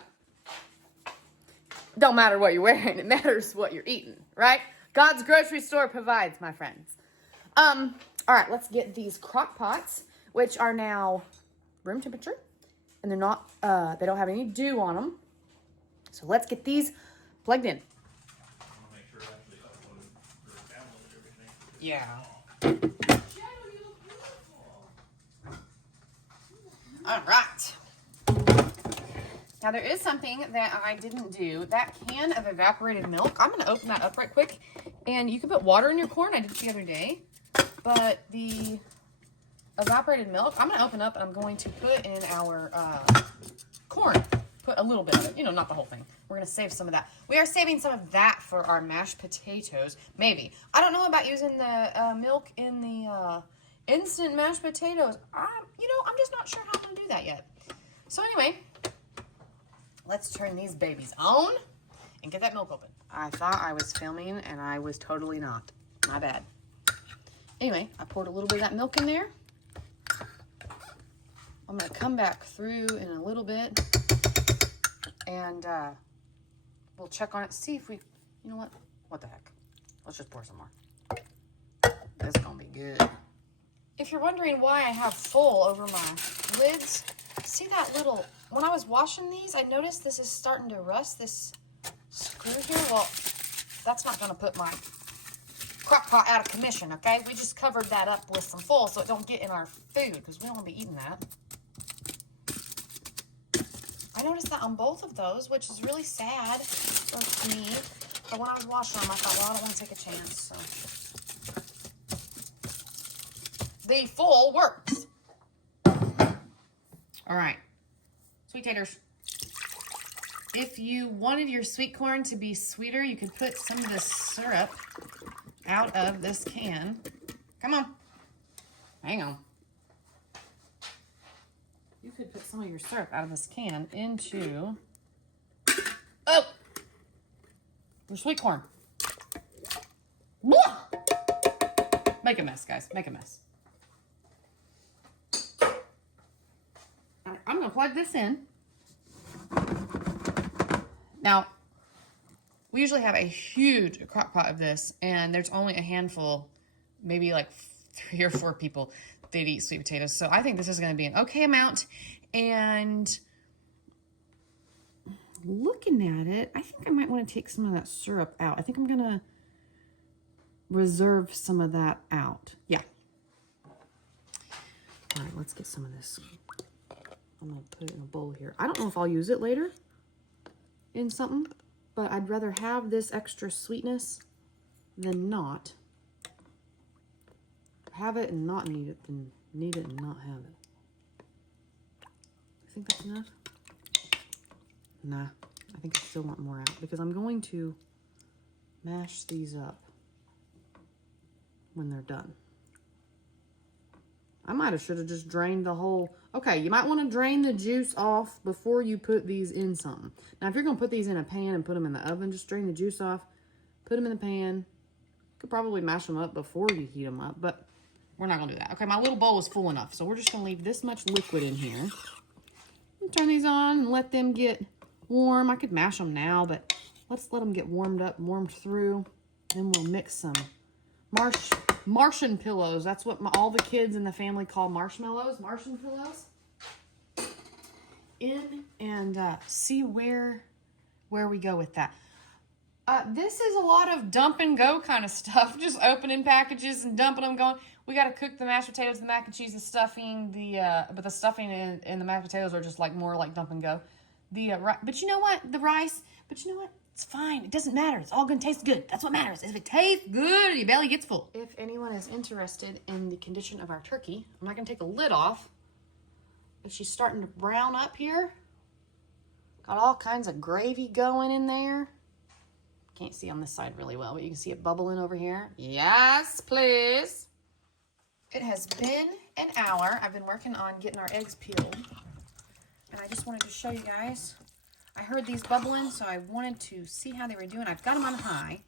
Don't matter what you're wearing, it matters what you're eating, right? God's grocery store provides, my friends. All right, let's get these crock pots, which are now room temperature, and they're not, they don't have any dew on them. So let's get these plugged in. Yeah. All right. Now there is something that I didn't do. That can of evaporated milk, I'm gonna open that up right quick. And you can put water in your corn, I did it the other day. But the evaporated milk, I'm gonna open up and I'm going to put in our corn. Put a little bit of it, you know, not the whole thing. We're gonna save some of that. We are saving some of that for our mashed potatoes, maybe. I don't know about using the milk in the instant mashed potatoes. You know, I'm just not sure how I'm gonna do that yet. So anyway, let's turn these babies on and get that milk open. I thought I was filming and I was totally not. My bad. Anyway, I poured a little bit of that milk in there. I'm gonna come back through in a little bit and we'll check on it, see if we, you know what the heck. Let's just pour some more. This is gonna be good. If you're wondering why I have full over my lids, see that little, when I was washing these, I noticed this is starting to rust, this screw here. Well, that's not gonna put my crock pot out of commission, okay? We just covered that up with some foil so it don't get in our food because we don't want to be eating that. I noticed that on both of those, which is really sad for me. But when I was washing them, I thought, well, I don't want to take a chance. So. The foil works. All right, sweet taters. If you wanted your sweet corn to be sweeter, you could put some of the syrup out of this can. Come on. Hang on. You could put some of your syrup out of this can into your sweet corn. Blah! Make a mess, guys. Make a mess. I'm gonna plug this in. Now, we usually have a huge crock pot of this, and there's only a handful, maybe like 3 or 4 people that eat sweet potatoes. So I think this is going to be an okay amount. And looking at it, I think I might want to take some of that syrup out. I think I'm going to reserve some of that out. Yeah. All right, let's get some of this. I'm going to put it in a bowl here. I don't know if I'll use it later in something, but I'd rather have this extra sweetness than not. Have it and not need it than need it and not have it. I think that's enough. Nah, I think I still want more out because I'm going to mash these up when they're done. I might have should have just drained the whole. Okay, you might want to drain the juice off before you put these in something. Now, if you're going to put these in a pan and put them in the oven, just drain the juice off, put them in the pan. You could probably mash them up before you heat them up, but we're not going to do that. Okay, my little bowl is full enough, so we're just going to leave this much liquid in here. Turn these on and let them get warm. I could mash them now, but let's let them get warmed up, warmed through. Then we'll mix some Martian pillows. That's what all the kids in the family call marshmallows. Martian pillows. In and see where we go with that. This is a lot of dump and go kind of stuff. Just opening packages and dumping them, going. We got to cook the mashed potatoes, the mac and cheese, the stuffing. But the stuffing and the mashed potatoes are just like more like dump and go. But you know what? The rice. But you know what? It's fine. It doesn't matter. It's all going to taste good. That's what matters. If it tastes good, your belly gets full. If anyone is interested in the condition of our turkey, I'm not going to take the lid off. But she's starting to brown up here. Got all kinds of gravy going in there. Can't see on this side really well, but you can see it bubbling over here. Yes, please. It has been an hour. I've been working on getting our eggs peeled. And I just wanted to show you guys. I heard these bubbling, so I wanted to see how they were doing. I've got them on high.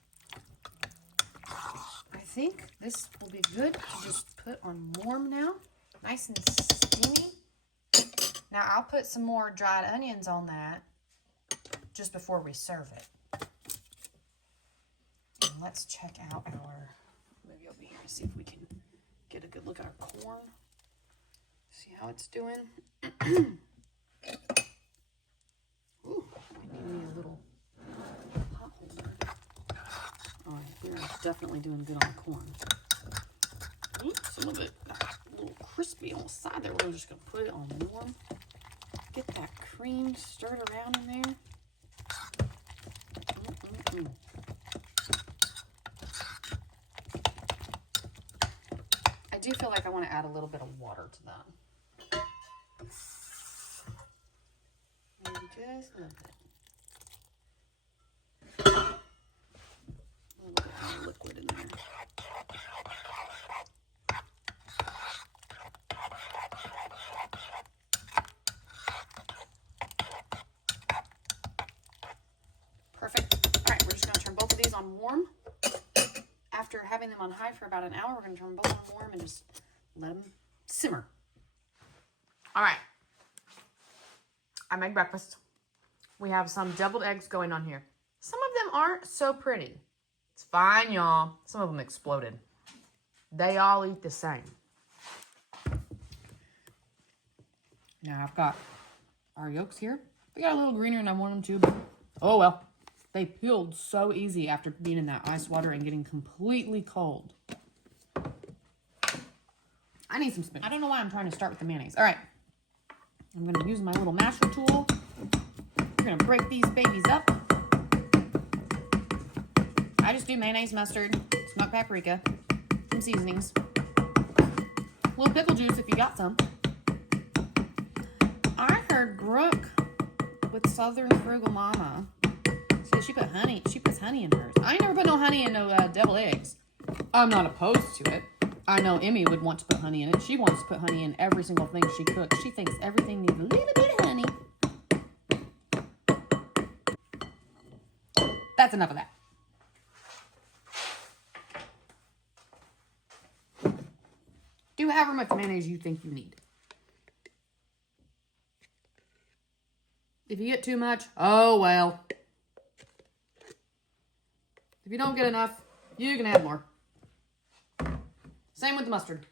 I think this will be good to just put on warm now. Nice and steamy. Now, I'll put some more dried onions on that just before we serve it. And let's check out our, maybe over here, see if we can get a good look at our corn. See how it's doing. Ooh, I need a little pot holder. All right, we're definitely doing good on corn. Ooh, some of it a little crispy on the side there. We're just gonna put it on warm. get that cream stirred around in there. I do feel like I want to add a little bit of water to that. Maybe just a little bit. A little bit more liquid in there. Perfect. All right, we're just going to turn both of these on warm. After having them on high for about an hour, we're going to turn both on warm and just let them simmer. All right. I made breakfast. We have some deviled eggs going on here. Some of them aren't so pretty. It's fine, y'all. Some of them exploded. They all eat the same. Now I've got our yolks here. They got a little greener than I want them to, but oh well. They peeled so easy after being in that ice water and getting completely cold. I need some spoons. I don't know why I'm trying to start with the mayonnaise. All right. I'm going to use my little masher tool. We're going to break these babies up. I just do mayonnaise, mustard, smoked paprika, some seasonings. A little pickle juice if you got some. I heard Brooke with Southern Frugal Mama say she put honey. She puts honey in hers. I ain't never put no honey in no deviled eggs. I'm not opposed to it. I know Emmy would want to put honey in it. She wants to put honey in every single thing she cooks. She thinks everything needs a little bit of honey. That's enough of that. Do however much mayonnaise you think you need. If you get too much, oh well. If you don't get enough, you can add more. Same with the mustard.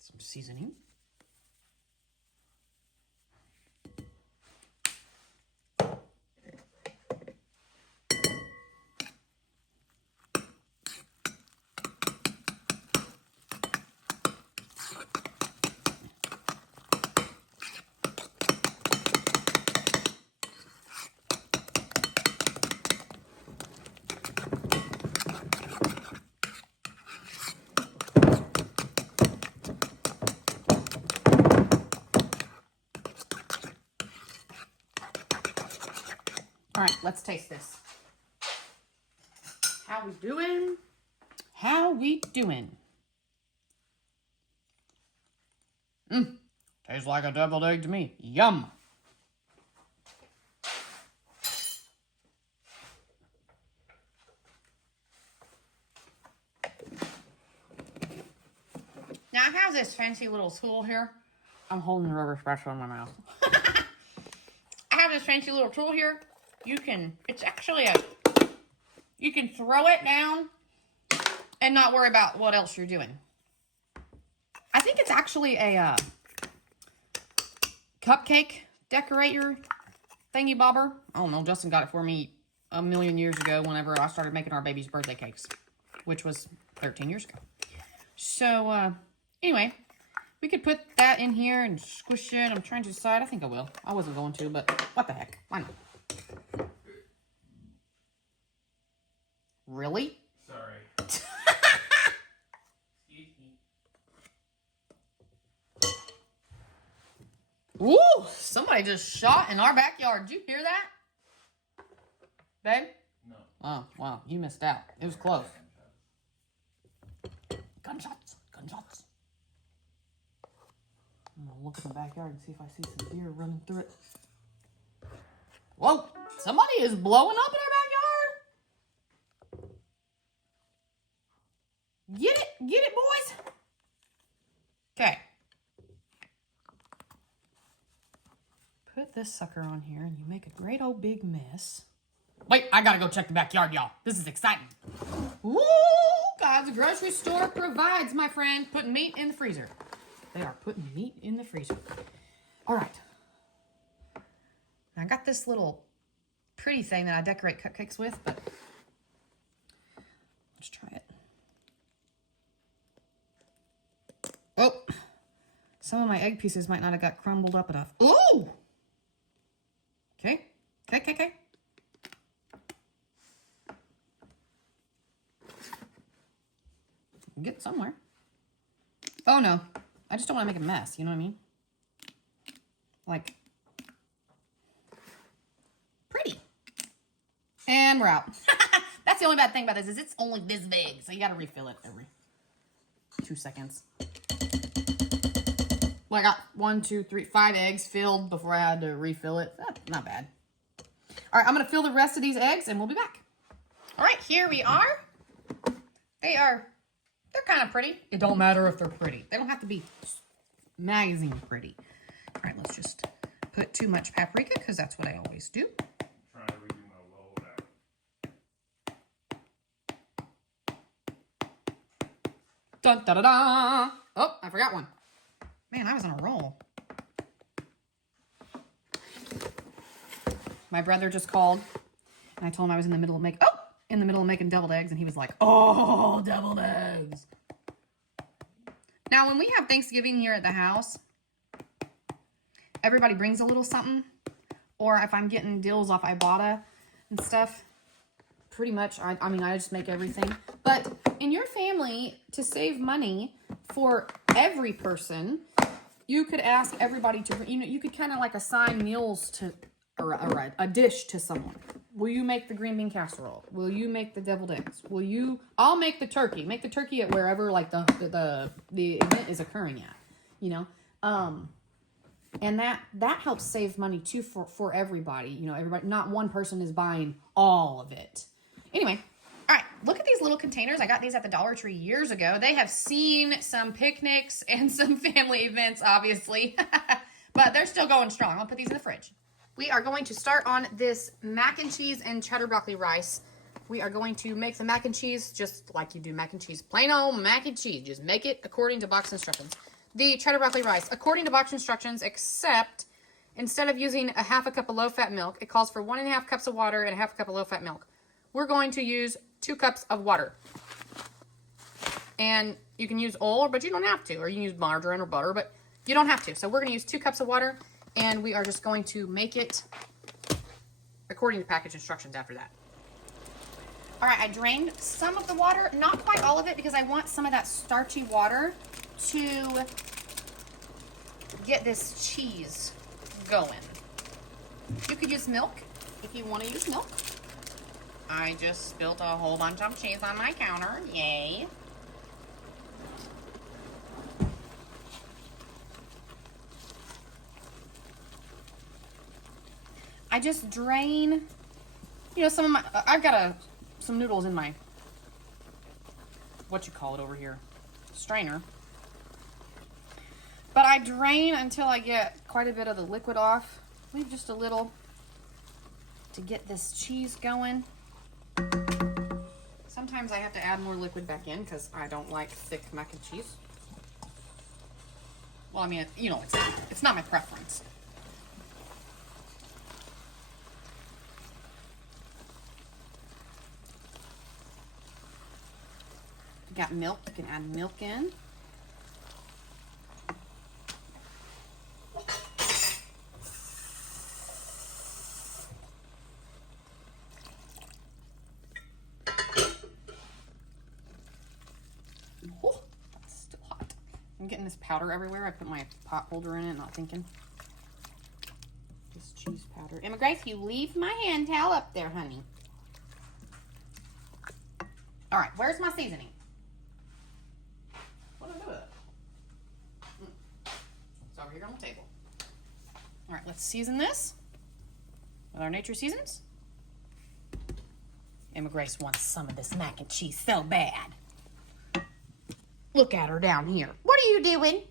Some seasoning. All right, let's taste this. How we doing? How we doing? Tastes like a deviled egg to me. Yum. Now I have this fancy little tool here. I'm holding the rubber spatula in my mouth. I have this fancy little tool here. It's actually you can throw it down and not worry about what else you're doing. I think it's actually a cupcake decorator thingy bobber. I don't know, Justin got it for me a million years ago whenever I started making our baby's birthday cakes, which was 13 years ago. So, anyway, we could put that in here and squish it. I'm trying to decide. I think I will. I wasn't going to, but what the heck? Why not? Really? Sorry. Excuse me. Ooh, somebody just shot in our backyard. Did you hear that? Babe? No. Oh, wow. You missed out. It was close. Gunshots. Gunshots. I'm going to look in the backyard and see if I see some deer running through it. Whoa! Somebody is blowing up in our backyard! Get it! Get it, boys! Okay. Put this sucker on here and you make a great old big mess. Wait, I gotta go check the backyard, y'all. This is exciting. Woo! God's grocery store provides, my friend. Putting meat in the freezer. They are putting meat in the freezer. All right. I got this little pretty thing that I decorate cupcakes with, but let's try it. Oh, some of my egg pieces might not have got crumbled up enough. Oh! Okay. Get somewhere. Oh no, I just don't want to make a mess, you know what I mean? Like, pretty. And we're out. That's the only bad thing about this is it's only this big, so you gotta refill it every 2 seconds. Well, I got 1, 2, 3, 5 eggs filled before I had to refill it. Not bad. All right, I'm gonna fill the rest of these eggs and we'll be back. All right, here we are. They're kind of pretty. It don't matter if they're pretty. They don't have to be magazine pretty. All right, let's just put too much paprika because that's what I always do. Trying to redo my load out. Dun, da, da, da. Oh, I forgot one. Man, I was on a roll. My brother just called, and I told him I was in the middle of making deviled eggs, and he was like, "Oh, deviled eggs." Now, when we have Thanksgiving here at the house, everybody brings a little something, or if I'm getting deals off Ibotta and stuff, pretty much, I just make everything. But in your family, to save money for every person, you could ask everybody to, you could kind of like assign meals to, or a dish to someone. Will you make the green bean casserole? Will you make the deviled eggs? I'll make the turkey. Make the turkey at wherever like the event is occurring at, and that helps save money too for everybody. Everybody, not one person is buying all of it. Anyway, all right, look at these little containers. I got these at the Dollar Tree years ago. They have seen some picnics and some family events, obviously, but they're still going strong. I'll put these in the fridge. We are going to start on this mac and cheese and cheddar broccoli rice. We are going to make the mac and cheese just like you do mac and cheese. Plain old mac and cheese. Just make it according to box instructions. The cheddar broccoli rice, according to box instructions, except instead of using a half a cup of low-fat milk, it calls for 1.5 cups of water and a half a cup of low-fat milk. We're going to use 2 cups of water. And you can use oil, but you don't have to. Or you can use margarine or butter, but you don't have to. So we're going to use 2 cups of water. And we are just going to make it according to package instructions after that. All right, I drained some of the water, not quite all of it, because I want some of that starchy water to get this cheese going. You could use milk if you want to use milk. I just spilled a whole bunch of cheese on my counter. Yay. I just drain, some of my, I've got some noodles in my, what you call it over here, strainer. But I drain until I get quite a bit of the liquid off. Leave just a little to get this cheese going. Sometimes I have to add more liquid back in because I don't like thick mac and cheese. Well, it's not my preference. If you got milk, you can add milk in. Oh, that's still hot. I'm getting this powder everywhere. I put my pot holder in it, not thinking. This cheese powder. Emma Grace, you leave my hand towel up there, honey. All right, where's my seasoning? What did I do with it? It's over here on the table. All right, let's season this with our nature seasons. Emma Grace wants some of this mac and cheese so bad. Look at her down here. What are you doing?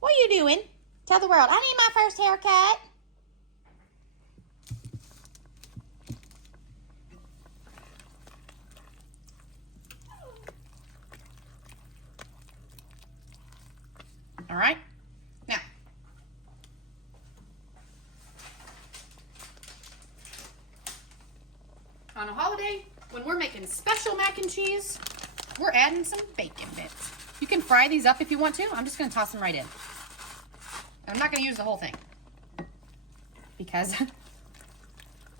What are you doing? Tell the world, I need my first haircut. All right. Now, these, we're adding some bacon bits. You can fry these up if you want to. I'm just going to toss them right in. I'm not going to use the whole thing. Because,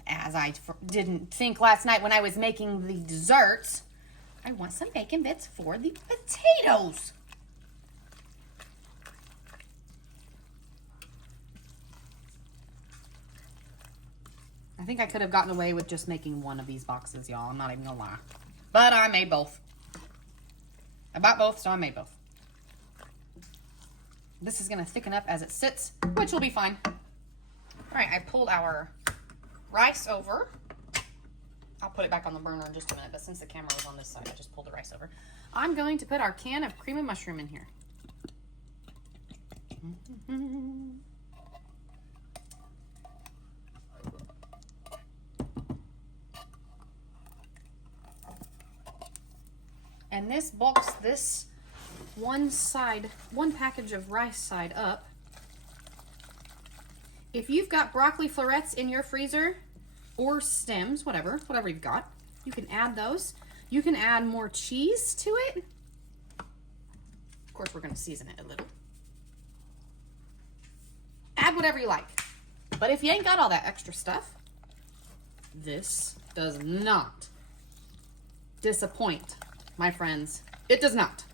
as I didn't think last night when I was making the desserts, I want some bacon bits for the potatoes. I think I could have gotten away with just making one of these boxes, y'all. I'm not even gonna lie. But I made both. I bought both, so I made both. This is gonna thicken up as it sits, which will be fine. All right, I pulled our rice over. I'll put it back on the burner in just a minute, but since the camera was on this side, I just pulled the rice over. I'm going to put our can of cream of mushroom in here. And this bulks this one package of rice side up. If you've got broccoli florets in your freezer, or stems, whatever you've got, you can add those. You can add more cheese to it. Of course, we're gonna season it a little. Add whatever you like. But if you ain't got all that extra stuff, this does not disappoint, my friends. It does not.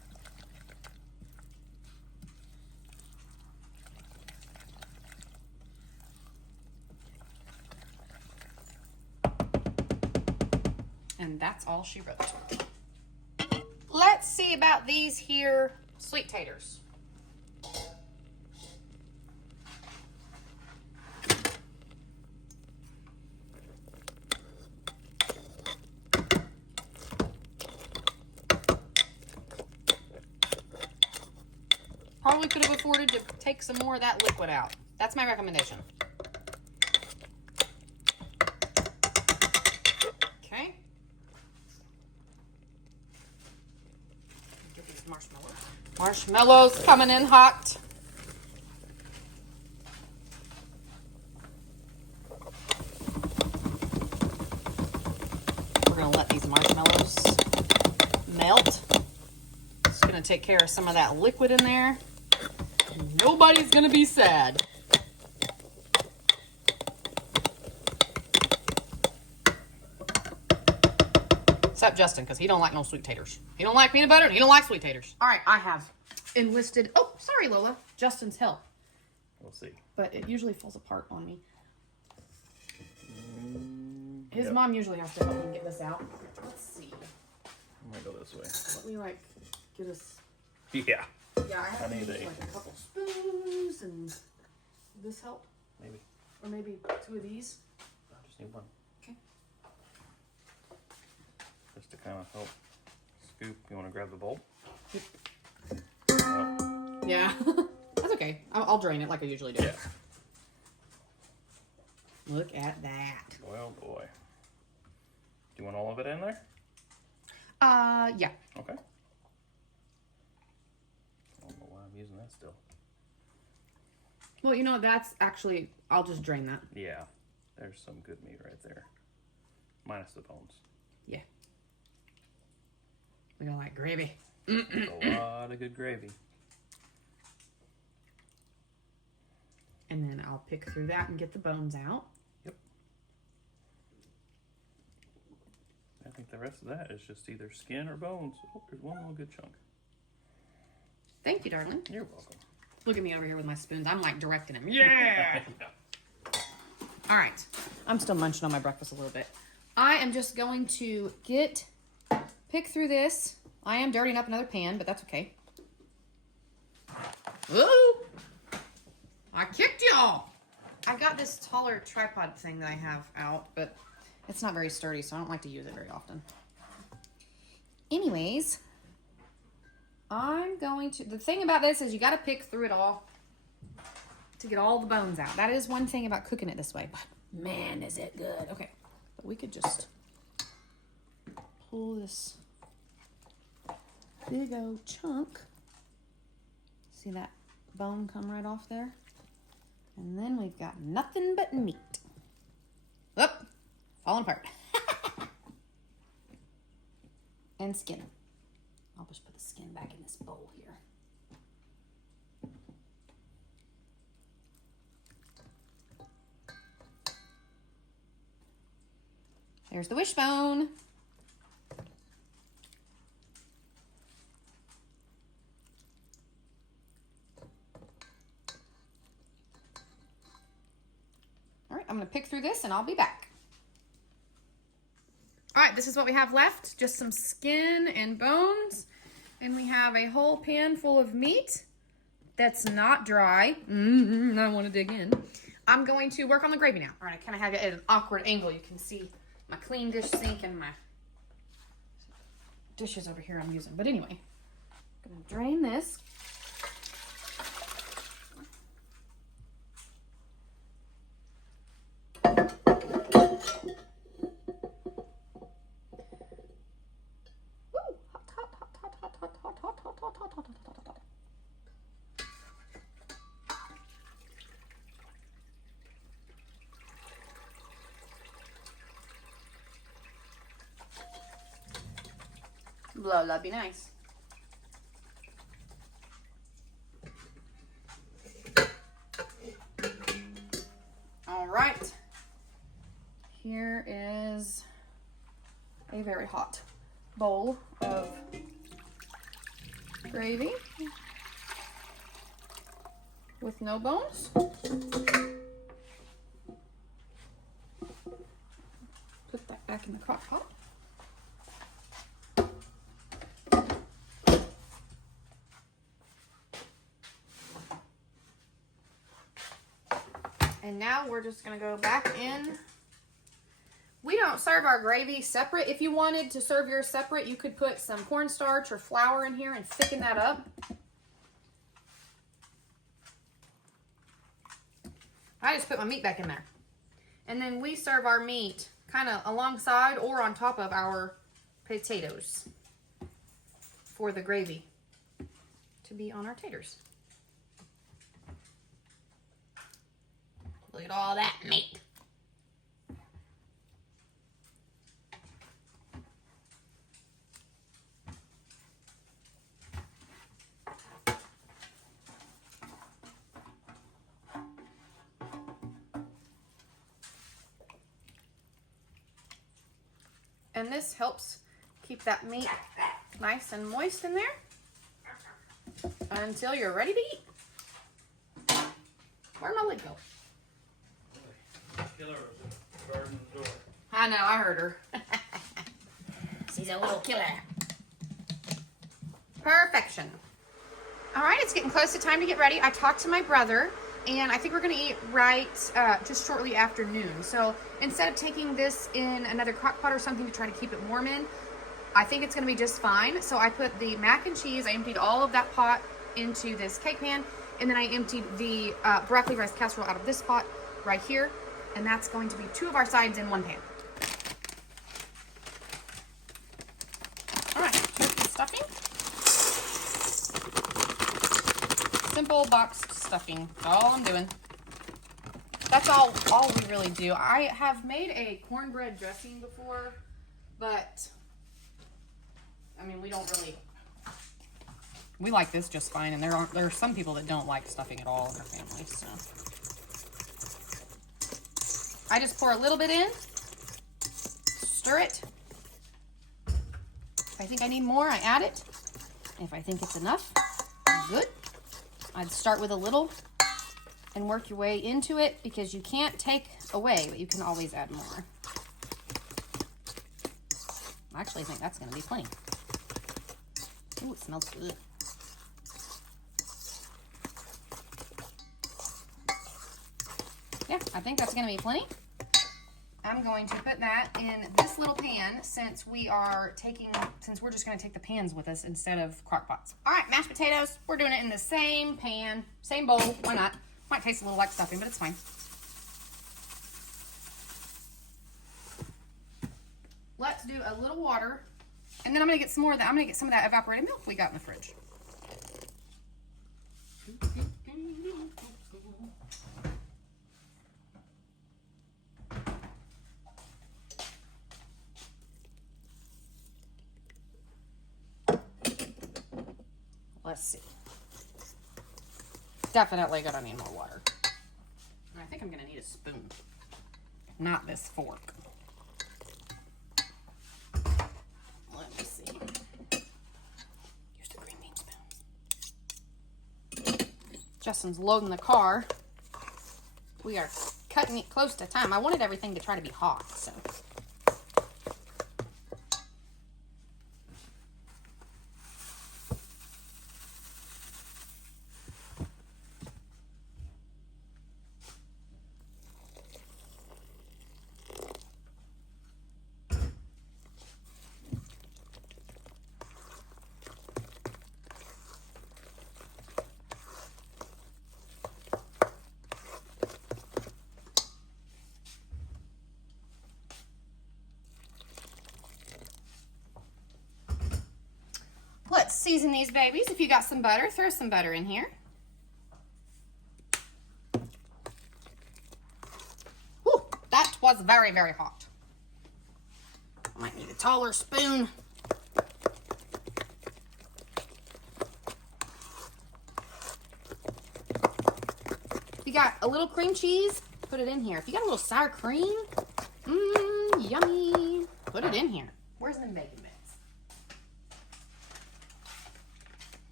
And that's all she wrote. Let's see about these here sweet taters. Probably could have afforded to take some more of that liquid out. That's my recommendation. Okay. Get these marshmallows. Marshmallows coming in hot. We're gonna let these marshmallows melt. It's gonna take care of some of that liquid in there. Nobody's gonna be sad. Except Justin, because he don't like no sweet taters. He don't like peanut butter, and he don't like sweet taters. All right, I have enlisted, oh, sorry, Lola, Justin's help. We'll see. But it usually falls apart on me. His mom usually has to help me get this out. Let's see. I'm gonna go this way. Let me, like, get us... Yeah. Yeah, I have to use, a like, a couple spoons, and... Will this help? maybe. Or maybe two of these? I just need one. Okay. Just to kind of help scoop. You want to grab the bowl? Yep. Oh, Yeah. That's okay. I'll drain it like I usually do. yeah. Look at that. Well, boy. Do you want all of it in there? Yeah. Okay. I don't know why I'm using that still. Well, you know, that's actually, I'll just drain that. Yeah. There's some good meat right there. Minus the bones. Yeah. We don't like gravy. A lot of good gravy. And then I'll pick through that and get the bones out. Yep. I think the rest of that is just either skin or bones. Oh, there's one little good chunk. Thank you, darling. You're welcome. Look at me over here with my spoons. I'm like directing him. Yeah! All right. I'm still munching on my breakfast a little bit. I am just going to pick through this. I am dirtying up another pan, but that's okay. Ooh! I kicked y'all! I got this taller tripod thing that I have out, but it's not very sturdy, so I don't like to use it very often. Anyways, I'm going to... The thing about this is you got to pick through it all to get all the bones out. That is one thing about cooking it this way, but man, is it good. Okay, but we could just pull this big old chunk. See that bone come right off there? And then we've got nothing but meat. Oop, falling apart. and skin. I'll just put the skin back in this bowl here. There's the wishbone. All right, I'm gonna pick through this and I'll be back. All right, this is what we have left, just some skin and bones. And we have a whole pan full of meat that's not dry. I wanna dig in. I'm going to work on the gravy now. All right, I kind of have it at an awkward angle. You can see my clean dish sink and my dishes over here I'm using. But anyway, I'm gonna drain this. Blow, that'd be nice. All right. Here is a very hot bowl of gravy with no bones. Put that back in the crock pot. And now we're just gonna go back in. We don't serve our gravy separate. If you wanted to serve yours separate, you could put some cornstarch or flour in here and thicken that up. I just put my meat back in there. And then we serve our meat kind of alongside or on top of our potatoes for the gravy to be on our taters. Look at all that meat. And this helps keep that meat nice and moist in there until you're ready to eat. Where'd my lid go? Killer was in the garden door. I know, I heard her. She's a little killer. Perfection. All right, it's getting close to time to get ready. I talked to my brother, and I think we're gonna eat right just shortly after noon. So instead of taking this in another crock pot or something to try to keep it warm in, I think it's gonna be just fine. So I put the mac and cheese, I emptied all of that pot into this cake pan, and then I emptied the broccoli rice casserole out of this pot right here. And that's going to be 2 of our sides in 1 pan. All right, here's the stuffing. Simple boxed stuffing, that's all I'm doing. That's all we really do. I have made a cornbread dressing before, but I mean, we like this just fine, and there are some people that don't like stuffing at all in their family, so. I just pour a little bit in, stir it. If I think I need more, I add it. If I think it's enough, good. I'd start with a little and work your way into it because you can't take away, but you can always add more. I actually think that's gonna be plenty. Ooh, it smells good. Yeah, I think that's gonna be plenty. I'm going to put that in this little pan since we're just gonna take the pans with us instead of crock pots. All right, mashed potatoes, we're doing it in the same pan, same bowl, why not? Might taste a little like stuffing, but it's fine. Let's do a little water, and then I'm gonna get some more of that. I'm gonna get some of that evaporated milk we got in the fridge. Let's see. Definitely gonna need more water. And I think I'm gonna need a spoon, not this fork. Let me see. Use the green bean spoon. Justin's loading the car. We are cutting it close to time. I wanted everything to try to be hot, so. Let's season these babies. If you got some butter, throw some butter in here. Whew, that was very, very hot. I might need a taller spoon. If you got a little cream cheese, put it in here. If you got a little sour cream, yummy. Put it in here. Where's the bacon bits?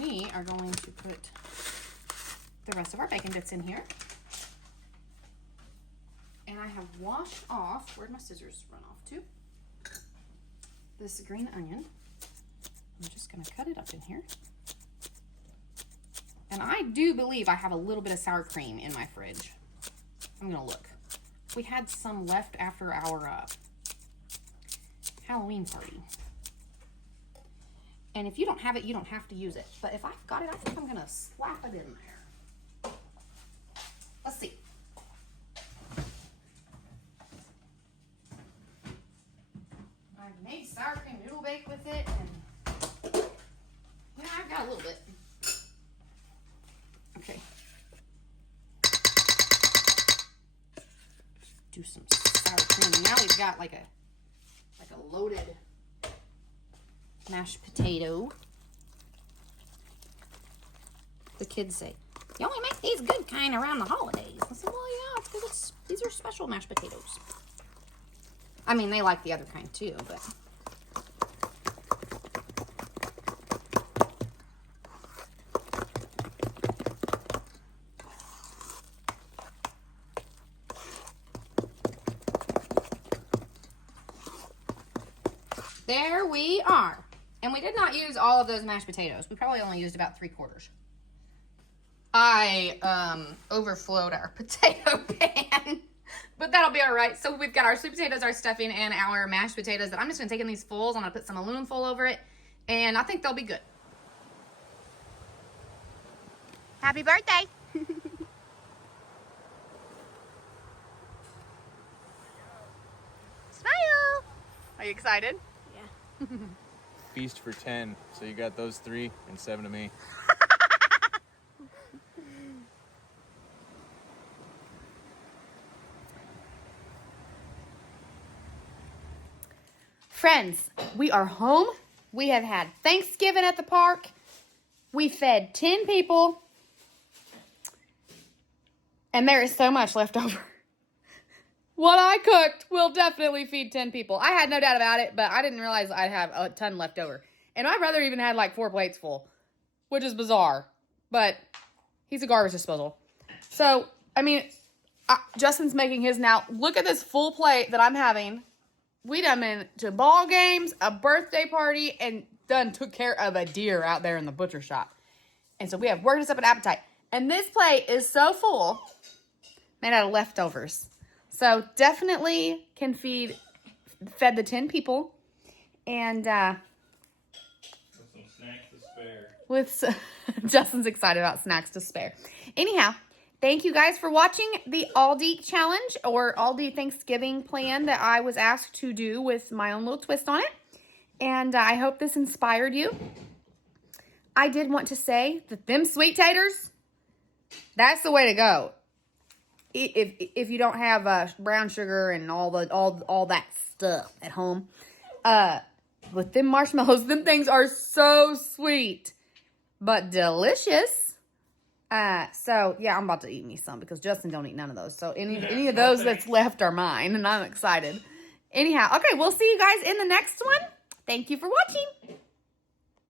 We are going to put the rest of our bacon bits in here. And I have washed off, where'd my scissors run off to? This green onion. I'm just gonna cut it up in here. And I do believe I have a little bit of sour cream in my fridge. I'm gonna look. We had some left after our Halloween party. And if you don't have it, you don't have to use it. But if I've got it, I think I'm gonna slap it in there. Let's see. I've made sour cream noodle bake with it, and yeah, I've got a little bit. Okay. Do some sour cream. Now we've got like a loaded mashed potato. The kids say, "You only make these good kind around the holidays." I said, "Well, yeah, it's because these are special mashed potatoes." I mean, they like the other kind too, but. There we are. And we did not use all of those mashed potatoes. We probably only used about 3/4. I overflowed our potato pan, but that'll be all right. So we've got our sweet potatoes, our stuffing, and our mashed potatoes that I'm just gonna take in these fulls. I'm gonna put some aluminum foil over it, and I think they'll be good. Happy birthday! Smile! Are you excited? Yeah. Feast for 10, so you got those 3 and 7 to me. Friends, we are home. We have had Thanksgiving at the park. We fed 10 people. And there is so much left over. What I cooked will definitely feed 10 people. I had no doubt about it, but I didn't realize I'd have a ton left over. And my brother even had like 4 plates full, which is bizarre. But he's a garbage disposal. So, I mean, Justin's making his now. Look at this full plate that I'm having. We done been to ball games, a birthday party, and done took care of a deer out there in the butcher shop. And so we have worked us up an appetite. And this plate is so full, made out of leftovers. So definitely can fed the 10 people. And with some snacks to spare. Justin's excited about snacks to spare. Anyhow, thank you guys for watching the Aldi challenge or Aldi Thanksgiving plan that I was asked to do with my own little twist on it. And I hope this inspired you. I did want to say that them sweet taters, that's the way to go. If you don't have brown sugar and all that stuff at home, with them marshmallows, them things are so sweet, but delicious. So yeah, I'm about to eat me some because Justin don't eat none of those. So any of those that's left are mine, and I'm excited. Anyhow, okay, we'll see you guys in the next one. Thank you for watching.